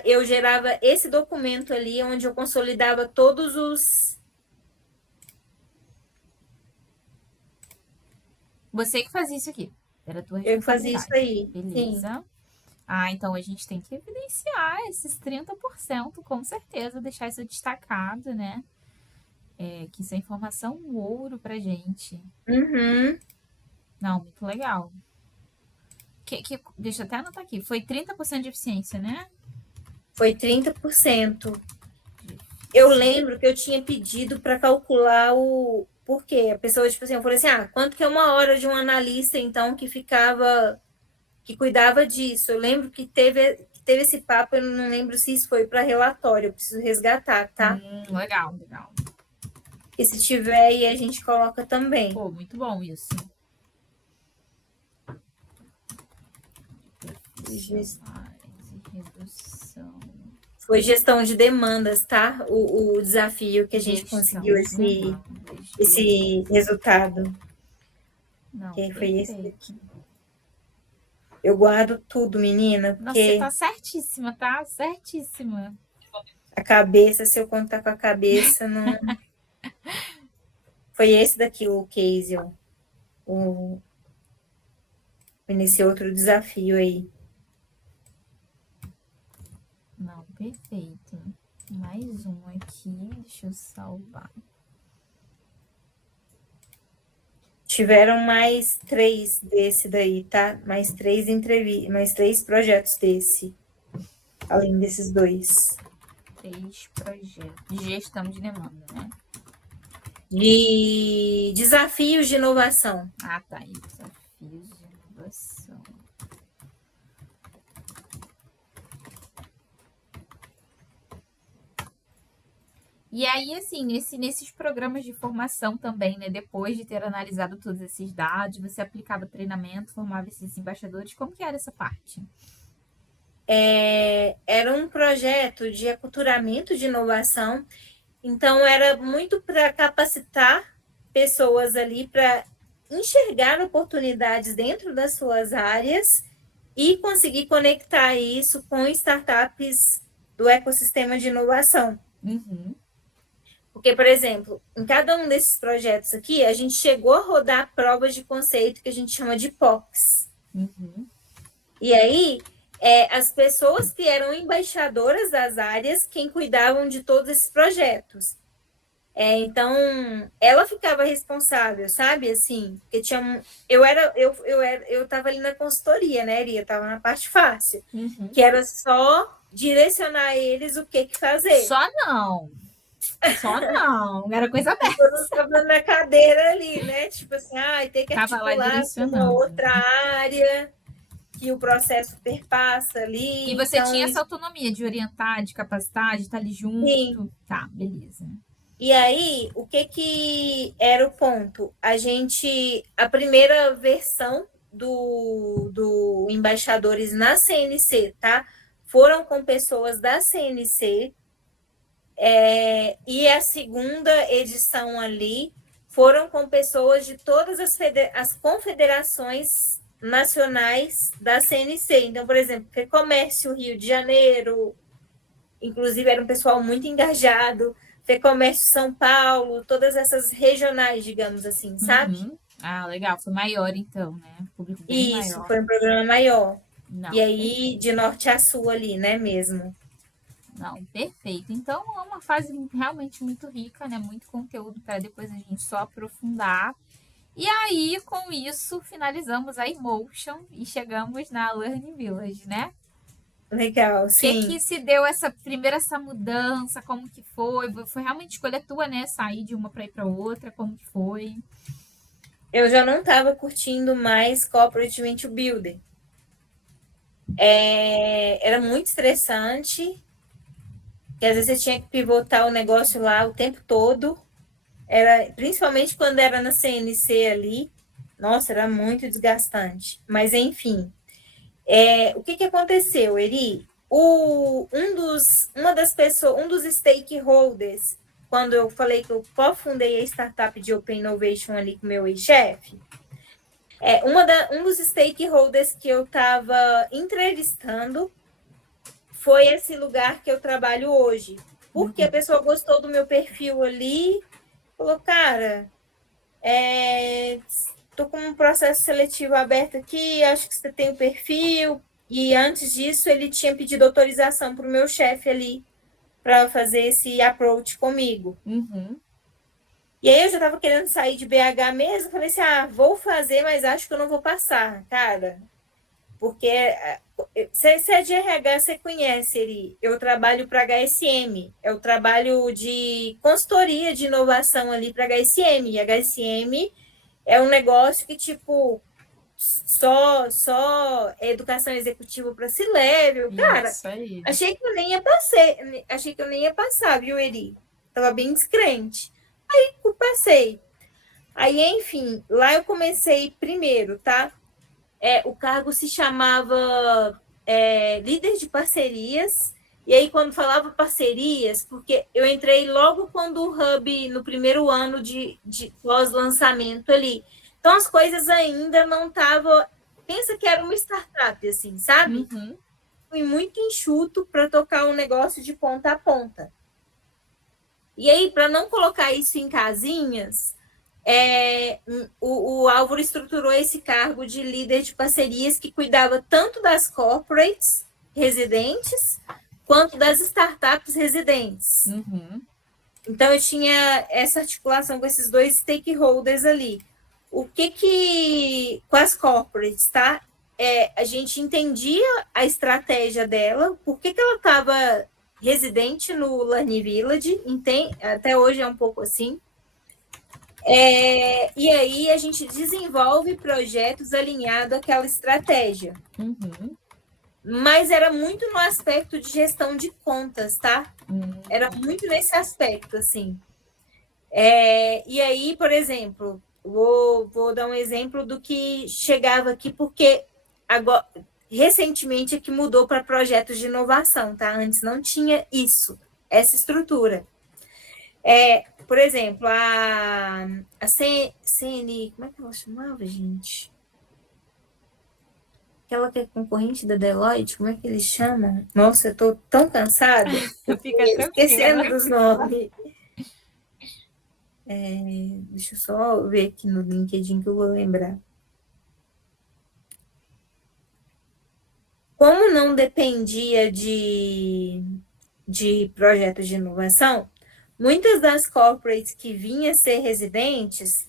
eu gerava esse documento ali, onde eu consolidava todos os. Você que fazia isso aqui. Era a tua Eu fazia isso responsabilidade. aí, sim. Beleza. Ah, então a gente tem que evidenciar esses 30%, com certeza, deixar isso destacado, né? Que isso é informação ouro pra gente. Uhum. Não, muito legal. Deixa eu até anotar aqui. Foi 30% de eficiência, né? Foi 30%. Eu lembro que eu tinha pedido para calcular o. Por quê? A pessoa, tipo assim, eu falei assim: quanto que é uma hora de um analista, então, que cuidava disso? Eu lembro que teve esse papo, eu não lembro se isso foi para relatório, eu preciso resgatar, tá? Legal, legal. E se tiver aí, a gente coloca também. Pô, muito bom isso. Redução. Foi gestão de demandas, tá? O desafio que a gente conseguiu esse resultado. Não, Que foi esse perfeito. aqui. Eu guardo tudo, menina, Nossa, você porque tá certíssima, tá? Certíssima. a cabeça, se eu contar com a cabeça, não. Foi esse daqui o case, ó. Nesse outro desafio aí. Não, perfeito. Mais um aqui, deixa eu salvar. Tiveram mais 3 desse daí, tá? Mais 3 entrevistas, mais 3 projetos desse, além desses 2. 3 projetos de gestão de demanda, né? de desafios de inovação. Ah, tá. E desafios de inovação. E aí, assim, nesses programas de formação também, né? Depois de ter analisado todos esses dados, você aplicava treinamento, formava esses embaixadores. Como que era essa parte? Era um projeto de aculturamento de inovação, então era muito para capacitar pessoas ali para enxergar oportunidades dentro das suas áreas e conseguir conectar isso com startups do ecossistema de inovação. Uhum. Porque, por exemplo, em cada um desses projetos aqui, a gente chegou a rodar provas de conceito que a gente chama de POCs. Uhum. E aí, as pessoas que eram embaixadoras das áreas, quem cuidavam de todos esses projetos. Então, ela ficava responsável, sabe? Assim, porque eu estava ali na consultoria, né, Iria? Estava na parte fácil, Uhum. que era só direcionar eles o que fazer. Só não. Era coisa aberta. Eu estava na cadeira ali, né? Tipo assim, ter que Tava lá articular com uma direcionando. outra área que o processo perpassa ali. E você então, tinha essa autonomia de orientar, de capacitar, de estar ali junto. Sim. Tá, beleza. E aí, o que era o ponto? A primeira versão do Embaixadores na CNC, tá? Foram com pessoas da CNC, e a segunda edição ali foram com pessoas de todas as confederações nacionais da CNC. Então, por exemplo, FEComércio Rio de Janeiro, inclusive era um pessoal muito engajado, FEComércio São Paulo, todas essas regionais, digamos assim, sabe? Uhum. Ah, legal. Foi maior então, né? Público bem Isso, maior. foi um programa maior. Não, e aí, perfeito. de norte a sul ali, né, mesmo. Não, perfeito. Então é uma fase realmente muito rica, né? Muito conteúdo para depois a gente só aprofundar. E aí, com isso, finalizamos a Emotion e chegamos na Learning Village, né? Legal, O sim. que se deu essa mudança? Como que foi? Foi realmente escolha tua, né? Sair de uma para ir para outra? Como que foi? Eu já não estava curtindo mais Corporate Venture Builder. Era muito estressante, que às vezes você tinha que pivotar o negócio lá o tempo todo. Principalmente quando era na CNC ali. Nossa, era muito desgastante. Mas, enfim. O que aconteceu, Eri? Um dos stakeholders, quando eu falei que eu cofundei a startup de Open Innovation ali com meu ex-chefe, um dos stakeholders que eu estava entrevistando foi esse lugar que eu trabalho hoje. Porque a pessoa gostou do meu perfil ali, falou, cara, estou com um processo seletivo aberto aqui, acho que você tem o perfil. E antes disso, ele tinha pedido autorização para o meu chefe ali, para fazer esse approach comigo. Uhum. E aí eu já estava querendo sair de BH mesmo, falei assim, vou fazer, mas acho que eu não vou passar, cara. Porque se é de RH, você conhece ele. Eu trabalho para HSM, é o trabalho de consultoria de inovação ali para HSM. E HSM é um negócio que, tipo, só educação executiva para C-Level. Cara, achei que eu nem ia passar, viu, Eri? Tava bem descrente. Aí eu passei. Aí, enfim, lá eu comecei primeiro, tá? O cargo se chamava líder de parcerias. E aí, quando falava parcerias, porque eu entrei logo quando o Hub, no primeiro ano de pós-lançamento ali. Então, as coisas ainda não estavam... Pensa que era uma startup, assim, sabe? Uhum. Fui muito enxuto para tocar um negócio de ponta a ponta. E aí, para não colocar isso em casinhas, o Álvaro estruturou esse cargo de líder de parcerias que cuidava tanto das corporates residentes quanto das startups residentes. Uhum. Então, eu tinha essa articulação com esses dois stakeholders ali. Com as corporates, tá? A gente entendia a estratégia dela, por que ela estava residente no Learning Village, até hoje é um pouco assim. E aí a gente desenvolve projetos alinhados àquela estratégia. Uhum. Mas era muito no aspecto de gestão de contas, tá? Era muito nesse aspecto, assim. E aí, por exemplo, vou dar um exemplo do que chegava aqui, porque agora, recentemente é que mudou para projetos de inovação, tá? Antes não tinha isso, essa estrutura. Por exemplo, a CN, como é que ela chamava, gente? Aquela que é concorrente da Deloitte, como é que eles chamam? Nossa, eu tô tão cansada, Fica esquecendo tranquila. dos nomes. Deixa eu só ver aqui no LinkedIn que eu vou lembrar. Como não dependia de projetos de inovação, muitas das corporates que vinham ser residentes,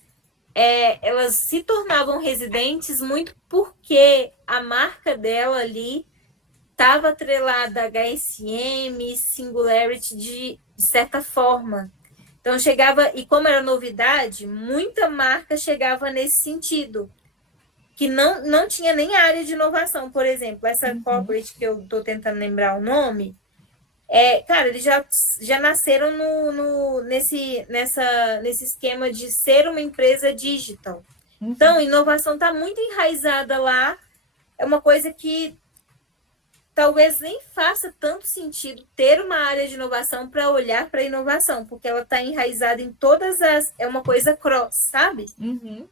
elas se tornavam residentes muito porque a marca dela ali estava atrelada a HSM, Singularity de certa forma. Então chegava, e como era novidade, muita marca chegava nesse sentido, que não tinha nem área de inovação, por exemplo. Essa corporate que eu estou tentando lembrar o nome, cara, eles já nasceram nesse esquema de ser uma empresa digital. Então, inovação está muito enraizada lá, é uma coisa que talvez nem faça tanto sentido ter uma área de inovação para olhar para a inovação, porque ela está enraizada em todas as. É uma coisa cross, sabe? Uhum.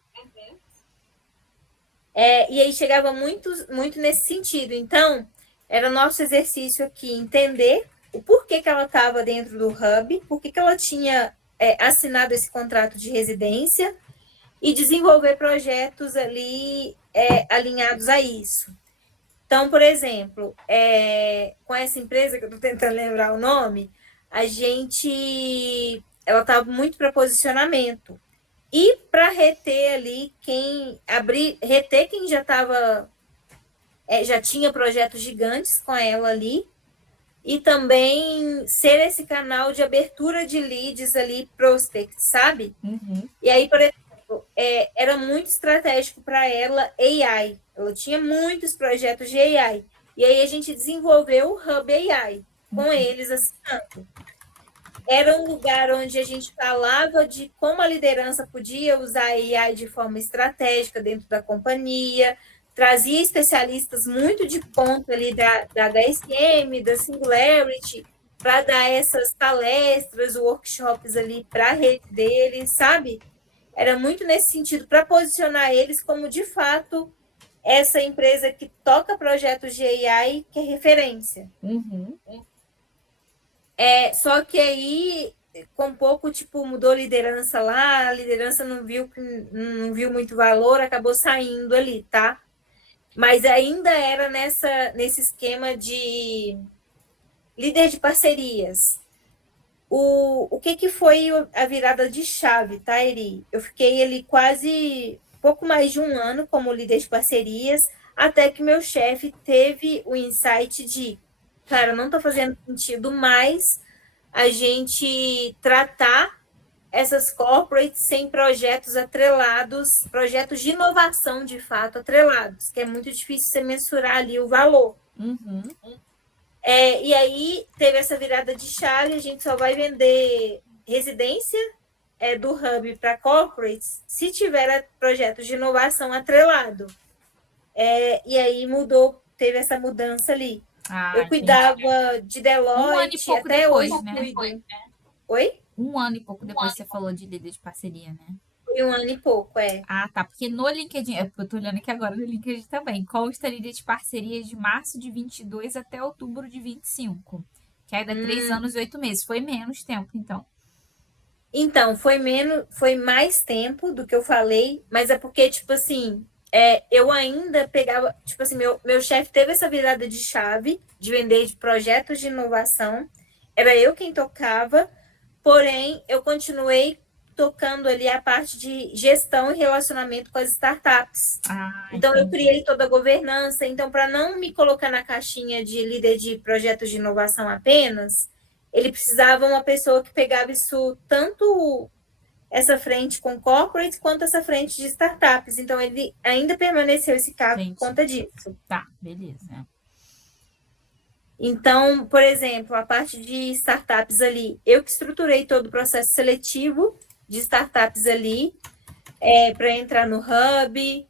E aí chegava muito nesse sentido. Então, era nosso exercício aqui entender o porquê que ela estava dentro do hub, por que ela tinha assinado esse contrato de residência e desenvolver projetos ali alinhados a isso. Então, por exemplo, com essa empresa, que eu estou tentando lembrar o nome, ela estava muito para posicionamento. E para reter ali reter quem já estava, já tinha projetos gigantes com ela ali, e também ser esse canal de abertura de leads ali, prospect, sabe? Uhum. E aí, por exemplo, era muito estratégico para ela AI. Ela tinha muitos projetos de AI. E aí a gente desenvolveu o Hub AI com eles assinando. Era um lugar onde a gente falava de como a liderança podia usar a AI de forma estratégica dentro da companhia, trazia especialistas muito de ponta ali da HSM, da Singularity, para dar essas palestras, workshops ali para a rede deles, sabe? Era muito nesse sentido, para posicionar eles como, de fato, essa empresa que toca projetos de AI que é referência. Uhum. Só que aí, com um pouco, mudou a liderança lá, a liderança não viu muito valor, acabou saindo ali, tá? Mas ainda era nesse esquema de líder de parcerias. O que foi a virada de chave, tá, Eri? Eu fiquei ali quase pouco mais de um ano como líder de parcerias, até que meu chefe teve o insight de, cara, não está fazendo sentido mais a gente tratar essas corporates sem projetos atrelados, projetos de inovação de fato atrelados, que é muito difícil você mensurar ali o valor. Uhum. E aí teve essa virada de chave, a gente só vai vender residência do hub para corporates se tiver projetos de inovação atrelado. E aí teve essa mudança ali. Eu cuidava de Deloitte, até depois, hoje né? cuido. Oi? 1 ano e pouco depois você falou de líder de parceria, né? Foi 1 ano e pouco, Ah, tá. Porque no LinkedIn, porque eu tô olhando aqui agora no LinkedIn também, consta líder de parceria de março de 22 até outubro de 25. Que aí dá 3 anos e 8 meses. Foi menos tempo, então. Então, foi mais tempo do que eu falei, mas é porque, assim, eu ainda pegava, assim, meu chefe teve essa virada de chave de vender de projetos de inovação, era eu quem tocava, porém, eu continuei tocando ali a parte de gestão e relacionamento com as startups. Então, eu criei toda a governança. Então, para não me colocar na caixinha de líder de projetos de inovação apenas, ele precisava uma pessoa que pegava isso tanto essa frente com corporates quanto essa frente de startups. Então, ele ainda permaneceu esse cargo por conta disso. Tá, beleza. Então, por exemplo, a parte de startups ali, eu que estruturei todo o processo seletivo de startups ali, para entrar no hub,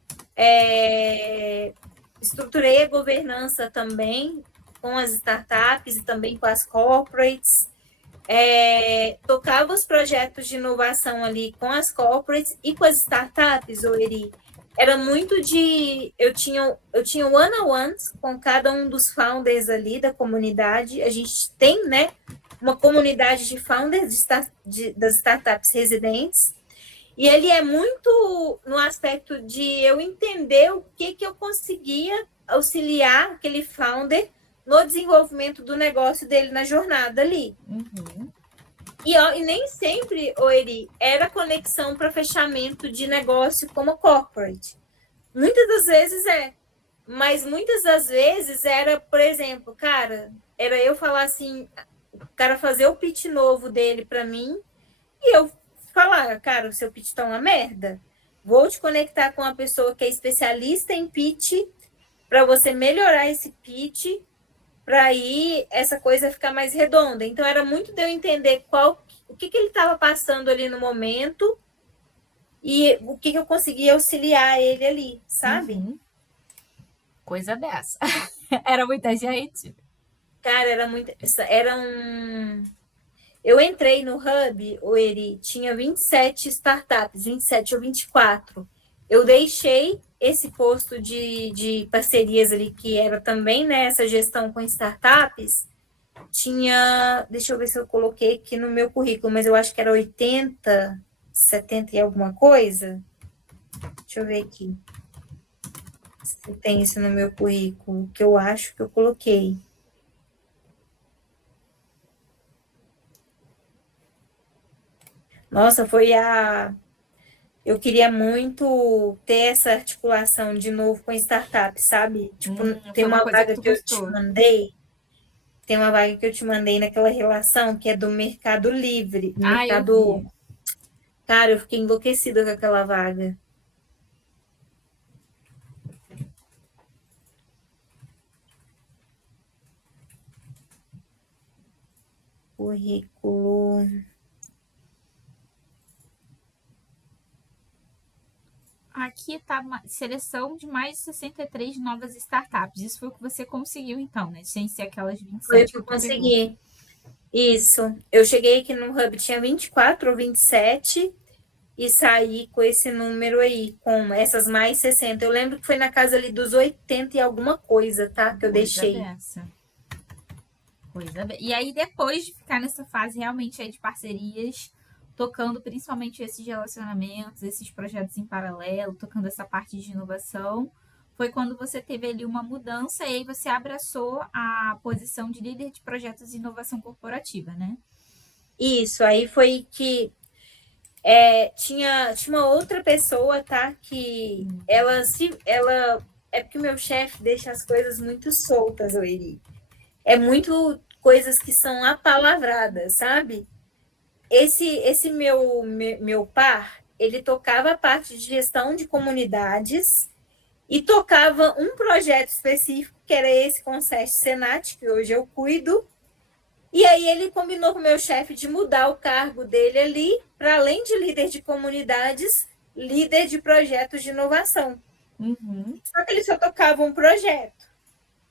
estruturei a governança também com as startups e também com as corporates, tocava os projetos de inovação ali com as corporates e com as startups, Oeri. Era muito de... Eu tinha one-on-ones com cada um dos founders ali da comunidade. A gente tem, né, uma comunidade de founders das startups residentes. E ele é muito no aspecto de eu entender o que eu conseguia auxiliar aquele founder no desenvolvimento do negócio dele na jornada ali. Uhum. E nem sempre, Oeri, era conexão para fechamento de negócio como corporate. Muitas das vezes mas muitas das vezes era, por exemplo, cara, era eu falar assim, o cara fazer o pitch novo dele para mim e eu falar, cara, o seu pitch tá uma merda. Vou te conectar com uma pessoa que é especialista em pitch para você melhorar esse pitch, para aí essa coisa ficar mais redonda. Então, era muito de eu entender o que ele estava passando ali no momento e o que eu conseguia auxiliar ele ali, sabe? Uhum. Coisa dessa. Era muita gente? Cara, Eu entrei no Hub, Oeri, tinha 27 startups, 27 ou 24. Eu deixei esse posto de parcerias ali, que era também, né, essa gestão com startups, deixa eu ver se eu coloquei aqui no meu currículo, mas eu acho que era 80, 70 e alguma coisa. Deixa eu ver aqui. Se tem isso no meu currículo, que eu acho que eu coloquei. Nossa, eu queria muito ter essa articulação de novo com startup, sabe? Tipo, tem uma vaga que eu te mandei. Tem uma vaga que eu te mandei naquela relação que é do Mercado Livre. Eu vi. Cara, eu fiquei enlouquecida com aquela vaga. Currículo. Aqui tá seleção de mais de 63 novas startups. Isso foi o que você conseguiu, então, né? Sem ser aquelas 27 Foi o que eu consegui. Isso. Eu cheguei aqui no Hub, tinha 24 ou 27 e saí com esse número aí, com essas mais 60. Eu lembro que foi na casa ali dos 80 e alguma coisa, tá? Que eu deixei. E aí, depois de ficar nessa fase realmente aí de parcerias, tocando principalmente esses relacionamentos, esses projetos em paralelo, tocando essa parte de inovação, foi quando você teve ali uma mudança e aí você abraçou a posição de líder de projetos de inovação corporativa, né? Isso, aí foi que tinha uma outra pessoa, tá? Que ela é porque o meu chefe deixa as coisas muito soltas, Oeri. É muito coisas que são apalavradas, sabe? Esse meu par, ele tocava a parte de gestão de comunidades e tocava um projeto específico, que era esse com o SESC Senat, que hoje eu cuido. E aí ele combinou com o meu chefe de mudar o cargo dele ali, para além de líder de comunidades, líder de projetos de inovação. Uhum. Só que ele só tocava um projeto.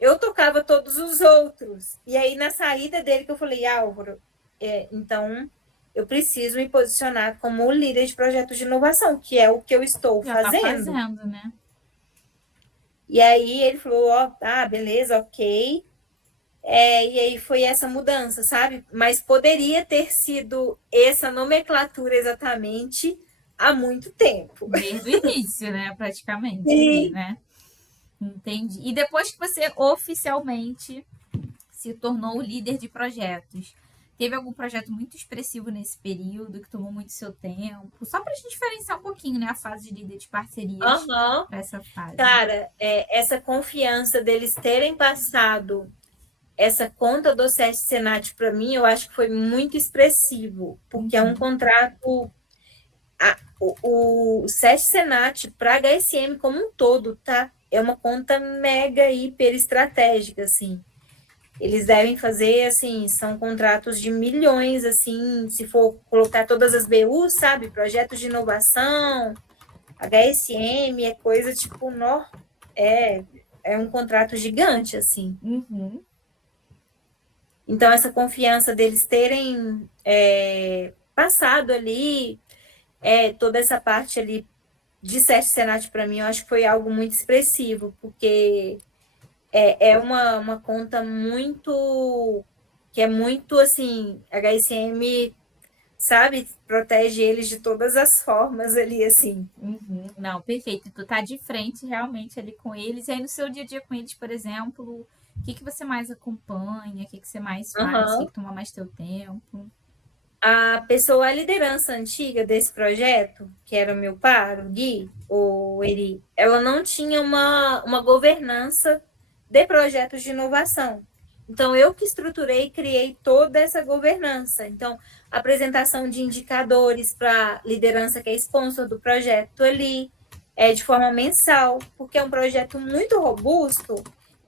Eu tocava todos os outros. E aí, na saída dele, que eu falei, Álvaro, então eu preciso me posicionar como líder de projetos de inovação, que é o que eu estou fazendo. Tá fazendo, né? E aí ele falou, beleza, ok. E aí foi essa mudança, sabe? Mas poderia ter sido essa nomenclatura exatamente há muito tempo. Desde o início, né? Praticamente, ali, né? Entendi. E depois que você oficialmente se tornou líder de projetos, teve algum projeto muito expressivo nesse período que tomou muito seu tempo? Só para a gente diferenciar um pouquinho, né? A fase de líder de parcerias para essa fase. Cara, essa confiança deles terem passado essa conta do SESC Senat para mim, eu acho que foi muito expressivo, porque é um contrato o SESC Senat para HSM como um todo, tá? É uma conta mega, hiper estratégica, assim. Eles devem fazer, assim, são contratos de milhões, assim, se for colocar todas as BUs, sabe? Projetos de inovação, HSM, é coisa tipo, é um contrato gigante, assim. Uhum. Então, essa confiança deles terem passado ali, toda essa parte ali de SESC Senat para mim, eu acho que foi algo muito expressivo, porque é uma conta muito, que é muito, assim, HSM, sabe, protege eles de todas as formas ali, assim. Uhum. Não, perfeito. Tu tá de frente realmente ali com eles. E aí no seu dia a dia com eles, por exemplo, o que que você mais acompanha? O que que você mais faz? O que Uhum. que toma mais teu tempo? A liderança antiga desse projeto, que era o meu par, o Gui, ou Eri, ela não tinha uma governança de projetos de inovação. Então, eu que estruturei e criei toda essa governança. Então, apresentação de indicadores para a liderança que é sponsor do projeto ali, de forma mensal, porque é um projeto muito robusto.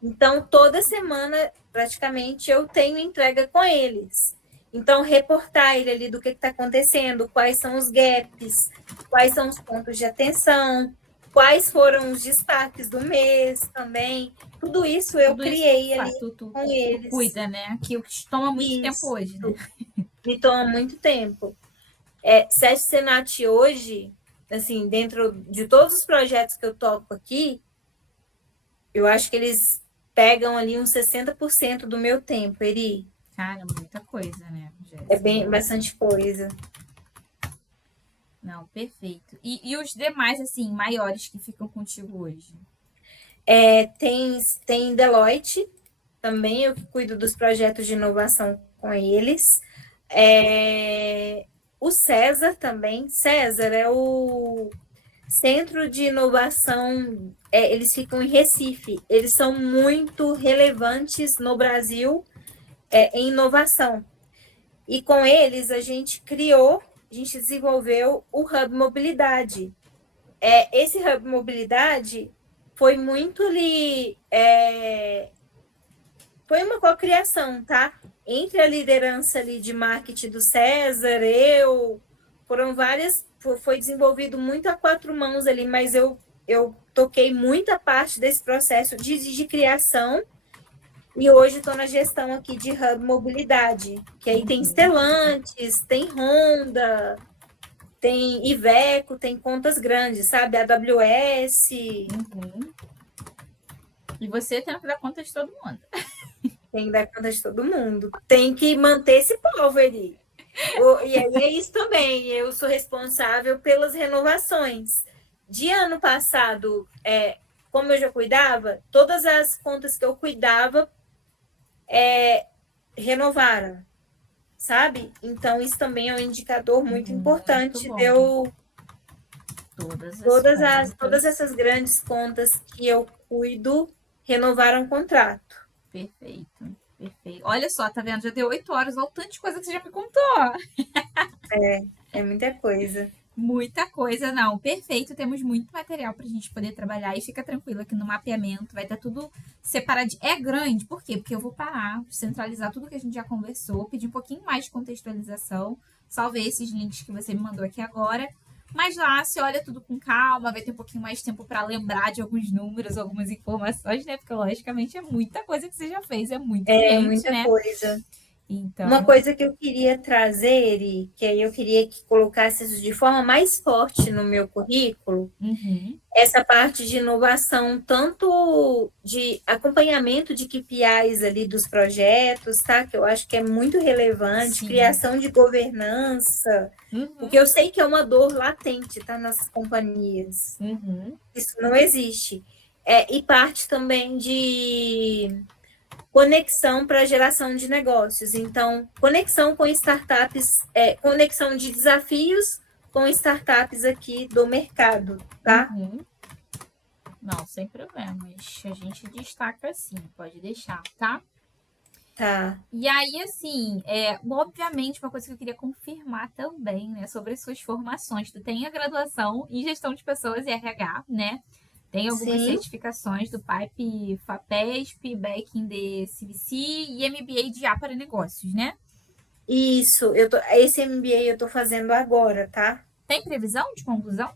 Então, toda semana, praticamente, eu tenho entrega com eles. Então, reportar ele ali do que está acontecendo, quais são os gaps, quais são os pontos de atenção, quais foram os destaques do mês também. Tudo isso eu Tudo isso criei ali com tu eles. cuida, né? Que toma muito tempo Isso hoje, né? me toma muito tempo. SESC Senat hoje, assim, dentro de todos os projetos que eu toco aqui, eu acho que eles pegam ali uns 60% do meu tempo, Eri. Cara, muita coisa, né, É Jéssica? bem bastante coisa. Não, perfeito. E os demais, assim, maiores que ficam contigo hoje? Tem Deloitte também, eu que cuido dos projetos de inovação com eles. O César também. César é o Centro de Inovação, eles ficam em Recife. Eles são muito relevantes no Brasil em inovação. E com eles a gente desenvolveu o Hub Mobilidade. Esse Hub Mobilidade foi muito ali, foi uma cocriação, tá? Entre a liderança ali de marketing do César, foram várias, foi desenvolvido muito a quatro mãos ali, mas eu toquei muita parte desse processo de criação e hoje estou na gestão aqui de Hub Mobilidade, que aí tem Stellantis, tem Honda, tem Iveco, tem contas grandes, sabe? AWS. Uhum. E você tem que dar conta de todo mundo. Tem que dar conta de todo mundo. Tem que manter esse povo ali. E aí é isso também. Eu sou responsável pelas renovações. De ano passado, como eu já cuidava, todas as contas que eu cuidava renovaram, sabe? Então, isso também é um indicador muito Muito importante. bom. Deu Todas as todas contas. essas grandes contas que eu cuido renovaram o contrato. Perfeito. Perfeito. Olha só, tá vendo? Já deu 8 horas. Olha o tanto de coisa que você já me contou. É muita coisa. Muita coisa, não. Perfeito. Temos muito material pra gente poder trabalhar. E fica tranquilo aqui no mapeamento. Vai estar tudo separado. É grande. Por quê? Porque eu vou parar, centralizar tudo que a gente já conversou, pedir um pouquinho mais de contextualização. Salvei esses links que você me mandou aqui agora. Mas lá, se olha tudo com calma, vai ter um pouquinho mais de tempo para lembrar de alguns números, algumas informações, né? Porque, logicamente, é muita coisa que você já fez, é muito É cliente, muita né? coisa. Uma Então, coisa que eu queria trazer, Eri, que aí eu queria que colocasse isso de forma mais forte no meu currículo, essa parte de inovação, tanto de acompanhamento de KPIs ali dos projetos, tá? Que eu acho que é muito relevante, sim. criação de governança, porque eu sei que é uma dor latente, tá? Nas companhias. Isso não existe. E parte também de conexão para geração de negócios. Então, conexão com startups, conexão de desafios com startups aqui do mercado, tá? Não, sem problemas. A gente destaca sim, pode deixar, tá? Tá. E aí, assim, obviamente, uma coisa que eu queria confirmar também, né, sobre as suas formações. Tu tem a graduação em gestão de pessoas e RH, né? Tem algumas Sim. certificações do PIPE, FAPESP, Back in the CVC e MBA de A para negócios, né? Isso, esse MBA eu tô fazendo agora, tá? Tem previsão de conclusão?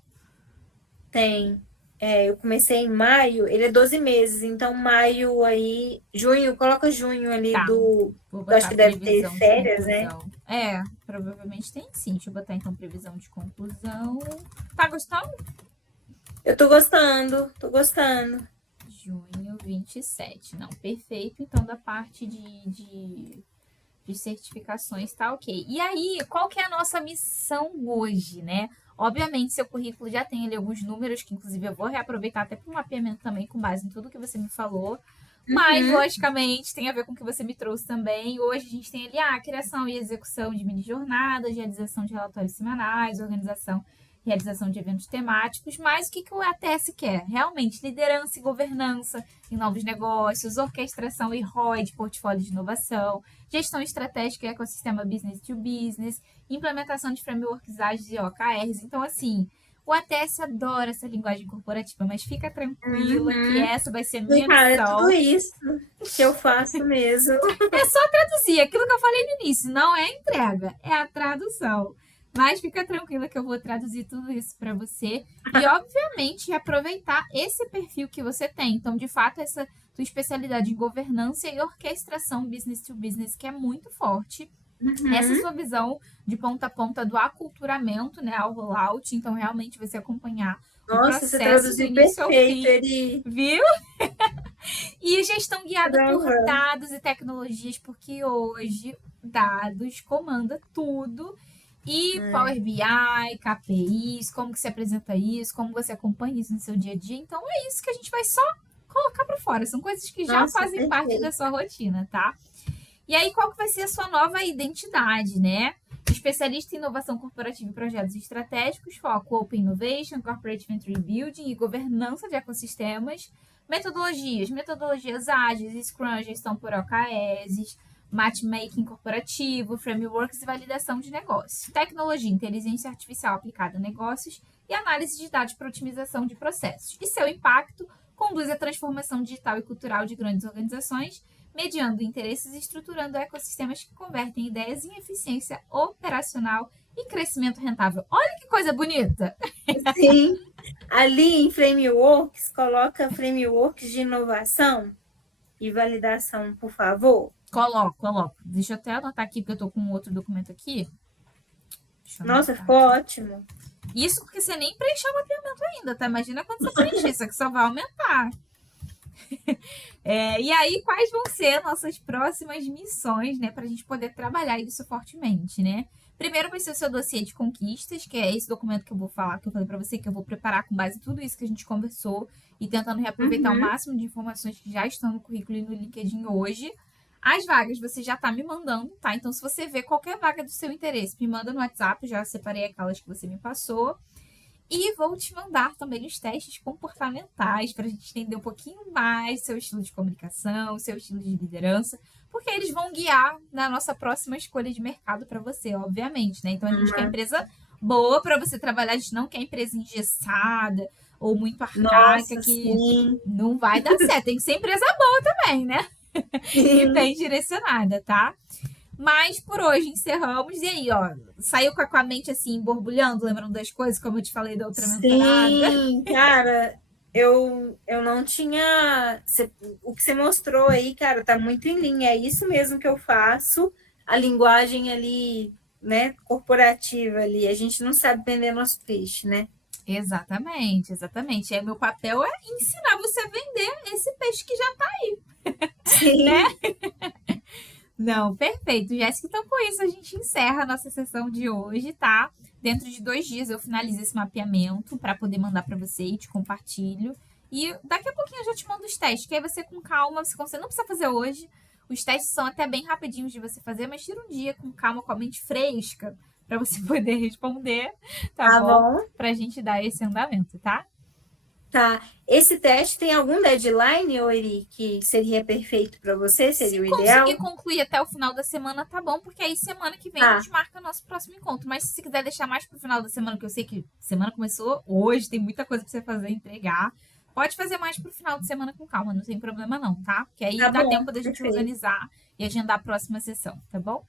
Tem. Eu comecei em maio, ele é 12 meses, então maio aí, junho, coloca junho ali Tá, do. vou Eu acho botar que deve ter previsão de férias, né? conclusão. Provavelmente tem sim. Deixa eu botar então previsão de conclusão. Tá gostando? Eu tô gostando, tô gostando. Junho 27. Não, perfeito. Então, da parte de certificações, tá ok. E aí, qual que é a nossa missão hoje, né? Obviamente, seu currículo já tem ali alguns números, que inclusive eu vou reaproveitar até para o mapeamento também, com base em tudo que você me falou. Mas, Uhum. logicamente, tem a ver com o que você me trouxe também. Hoje a gente tem ali a criação e execução de mini jornadas, realização de relatórios semanais, organização realização de eventos temáticos, mas o que, que o ATS quer? Realmente, liderança e governança em novos negócios, orquestração e ROI de portfólio de inovação, gestão estratégica e ecossistema business to business, implementação de frameworks ágeis e OKRs. Então, assim, o ATS adora essa linguagem corporativa, mas fica tranquila que Uhum. essa vai ser a E, minha cara, é tudo missão. isso que eu faço mesmo. É só traduzir aquilo que eu falei no início, não é entrega, é a tradução. Mas fica tranquila que eu vou traduzir tudo isso para você e, obviamente, aproveitar esse perfil que você tem. Então, de fato, essa tua especialidade em governança e orquestração business to business, que é muito forte. Essa Uhum. sua visão de ponta a ponta do aculturamento, né, ao rollout. Então, realmente, você acompanhar o Nossa, você processo do traduziu início ao perfeito, fim, ele. viu? E gestão guiada por Caramba. dados e tecnologias, porque hoje dados comanda tudo. E É. Power BI, KPIs, como que se apresenta isso, como você acompanha isso no seu dia a dia. Então é isso que a gente vai só colocar para fora. São coisas que já Nossa, fazem parte da perfeito. sua rotina, tá? E aí, qual que vai ser a sua nova identidade, né? Especialista em inovação corporativa e projetos estratégicos, foco Open Innovation, Corporate Venture Building e governança de ecossistemas. Metodologias ágeis, Scrum, gestão por OKRs, matchmaking corporativo, frameworks e validação de negócios. Tecnologia, inteligência artificial aplicada a negócios e análise de dados para otimização de processos. E seu impacto conduz à transformação digital e cultural de grandes organizações, mediando interesses e estruturando ecossistemas que convertem ideias em eficiência operacional e crescimento rentável. Olha que coisa bonita! Sim. Ali em frameworks, coloca frameworks de inovação e validação, por favor. Coloco. Deixa eu até anotar aqui, porque eu tô com um outro documento aqui. Deixa eu Nossa, anotar ficou aqui. ótimo. Isso porque você nem preencheu o mapeamento ainda, tá? Imagina quando você preencher, isso aqui só vai aumentar. E aí, quais vão ser nossas próximas missões, né, para a gente poder trabalhar isso fortemente, né? Primeiro vai ser o seu dossiê de conquistas, que é esse documento que eu vou falar, que eu falei para você, que eu vou preparar com base em tudo isso que a gente conversou e tentando reaproveitar o Uhum. máximo de informações que já estão no currículo e no LinkedIn hoje. As vagas você já tá me mandando, tá? Então, se você vê qualquer vaga do seu interesse, me manda no WhatsApp, já separei aquelas que você me passou. E vou te mandar também os testes comportamentais para a gente entender um pouquinho mais seu estilo de comunicação, seu estilo de liderança, porque eles vão guiar na nossa próxima escolha de mercado para você, obviamente, né? Então a gente quer empresa boa para você trabalhar, a gente não quer empresa engessada ou muito arcaica Nossa, que sim. não vai dar certo. Tem que ser empresa boa também, né? E Sim. bem direcionada, tá? Mas por hoje encerramos. E aí, ó, saiu com a mente assim, borbulhando, lembrando das coisas, como eu te falei da outra mentorada. Sim, cara, eu não tinha. O que você mostrou aí, cara, tá muito em linha. É isso mesmo que eu faço. A linguagem ali, né, corporativa ali. A gente não sabe vender nosso peixe, né? Exatamente, exatamente. Meu papel é ensinar você a vender esse peixe que já tá, né? Sim. Não, perfeito, Jéssica. Então, com isso, a gente encerra a nossa sessão de hoje, tá? Dentro de 2 dias eu finalizo esse mapeamento para poder mandar para você e te compartilho. E daqui a pouquinho eu já te mando os testes, que aí você com calma, você não precisa fazer hoje. Os testes são até bem rapidinhos de você fazer, mas tira um dia com calma, com a mente fresca, para você poder responder, tá Tá bom? bom. Pra gente dar esse andamento, tá? Tá. Esse teste tem algum deadline, Eri, que seria perfeito para você? Seria o Se ideal? conseguir concluir até o final da semana, tá bom, porque aí semana que vem Tá. a gente marca nosso próximo encontro. Mas se você quiser deixar mais pro final da semana, que eu sei que semana começou hoje, tem muita coisa pra você fazer, entregar. Pode fazer mais pro final de semana com calma, não tem problema não, tá? Porque aí Tá dá bom, tempo da gente perfeito. organizar e agendar a próxima sessão, tá bom?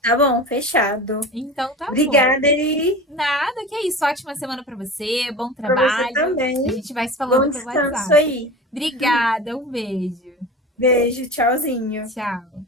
Tá bom, fechado. Então tá bom. Obrigada, Eri. Nada, que é isso. Ótima semana pra você, bom Para você trabalho. também. A gente vai se falando Bom pelo descanso WhatsApp. aí. Obrigada, um beijo. Beijo, tchauzinho. Tchau.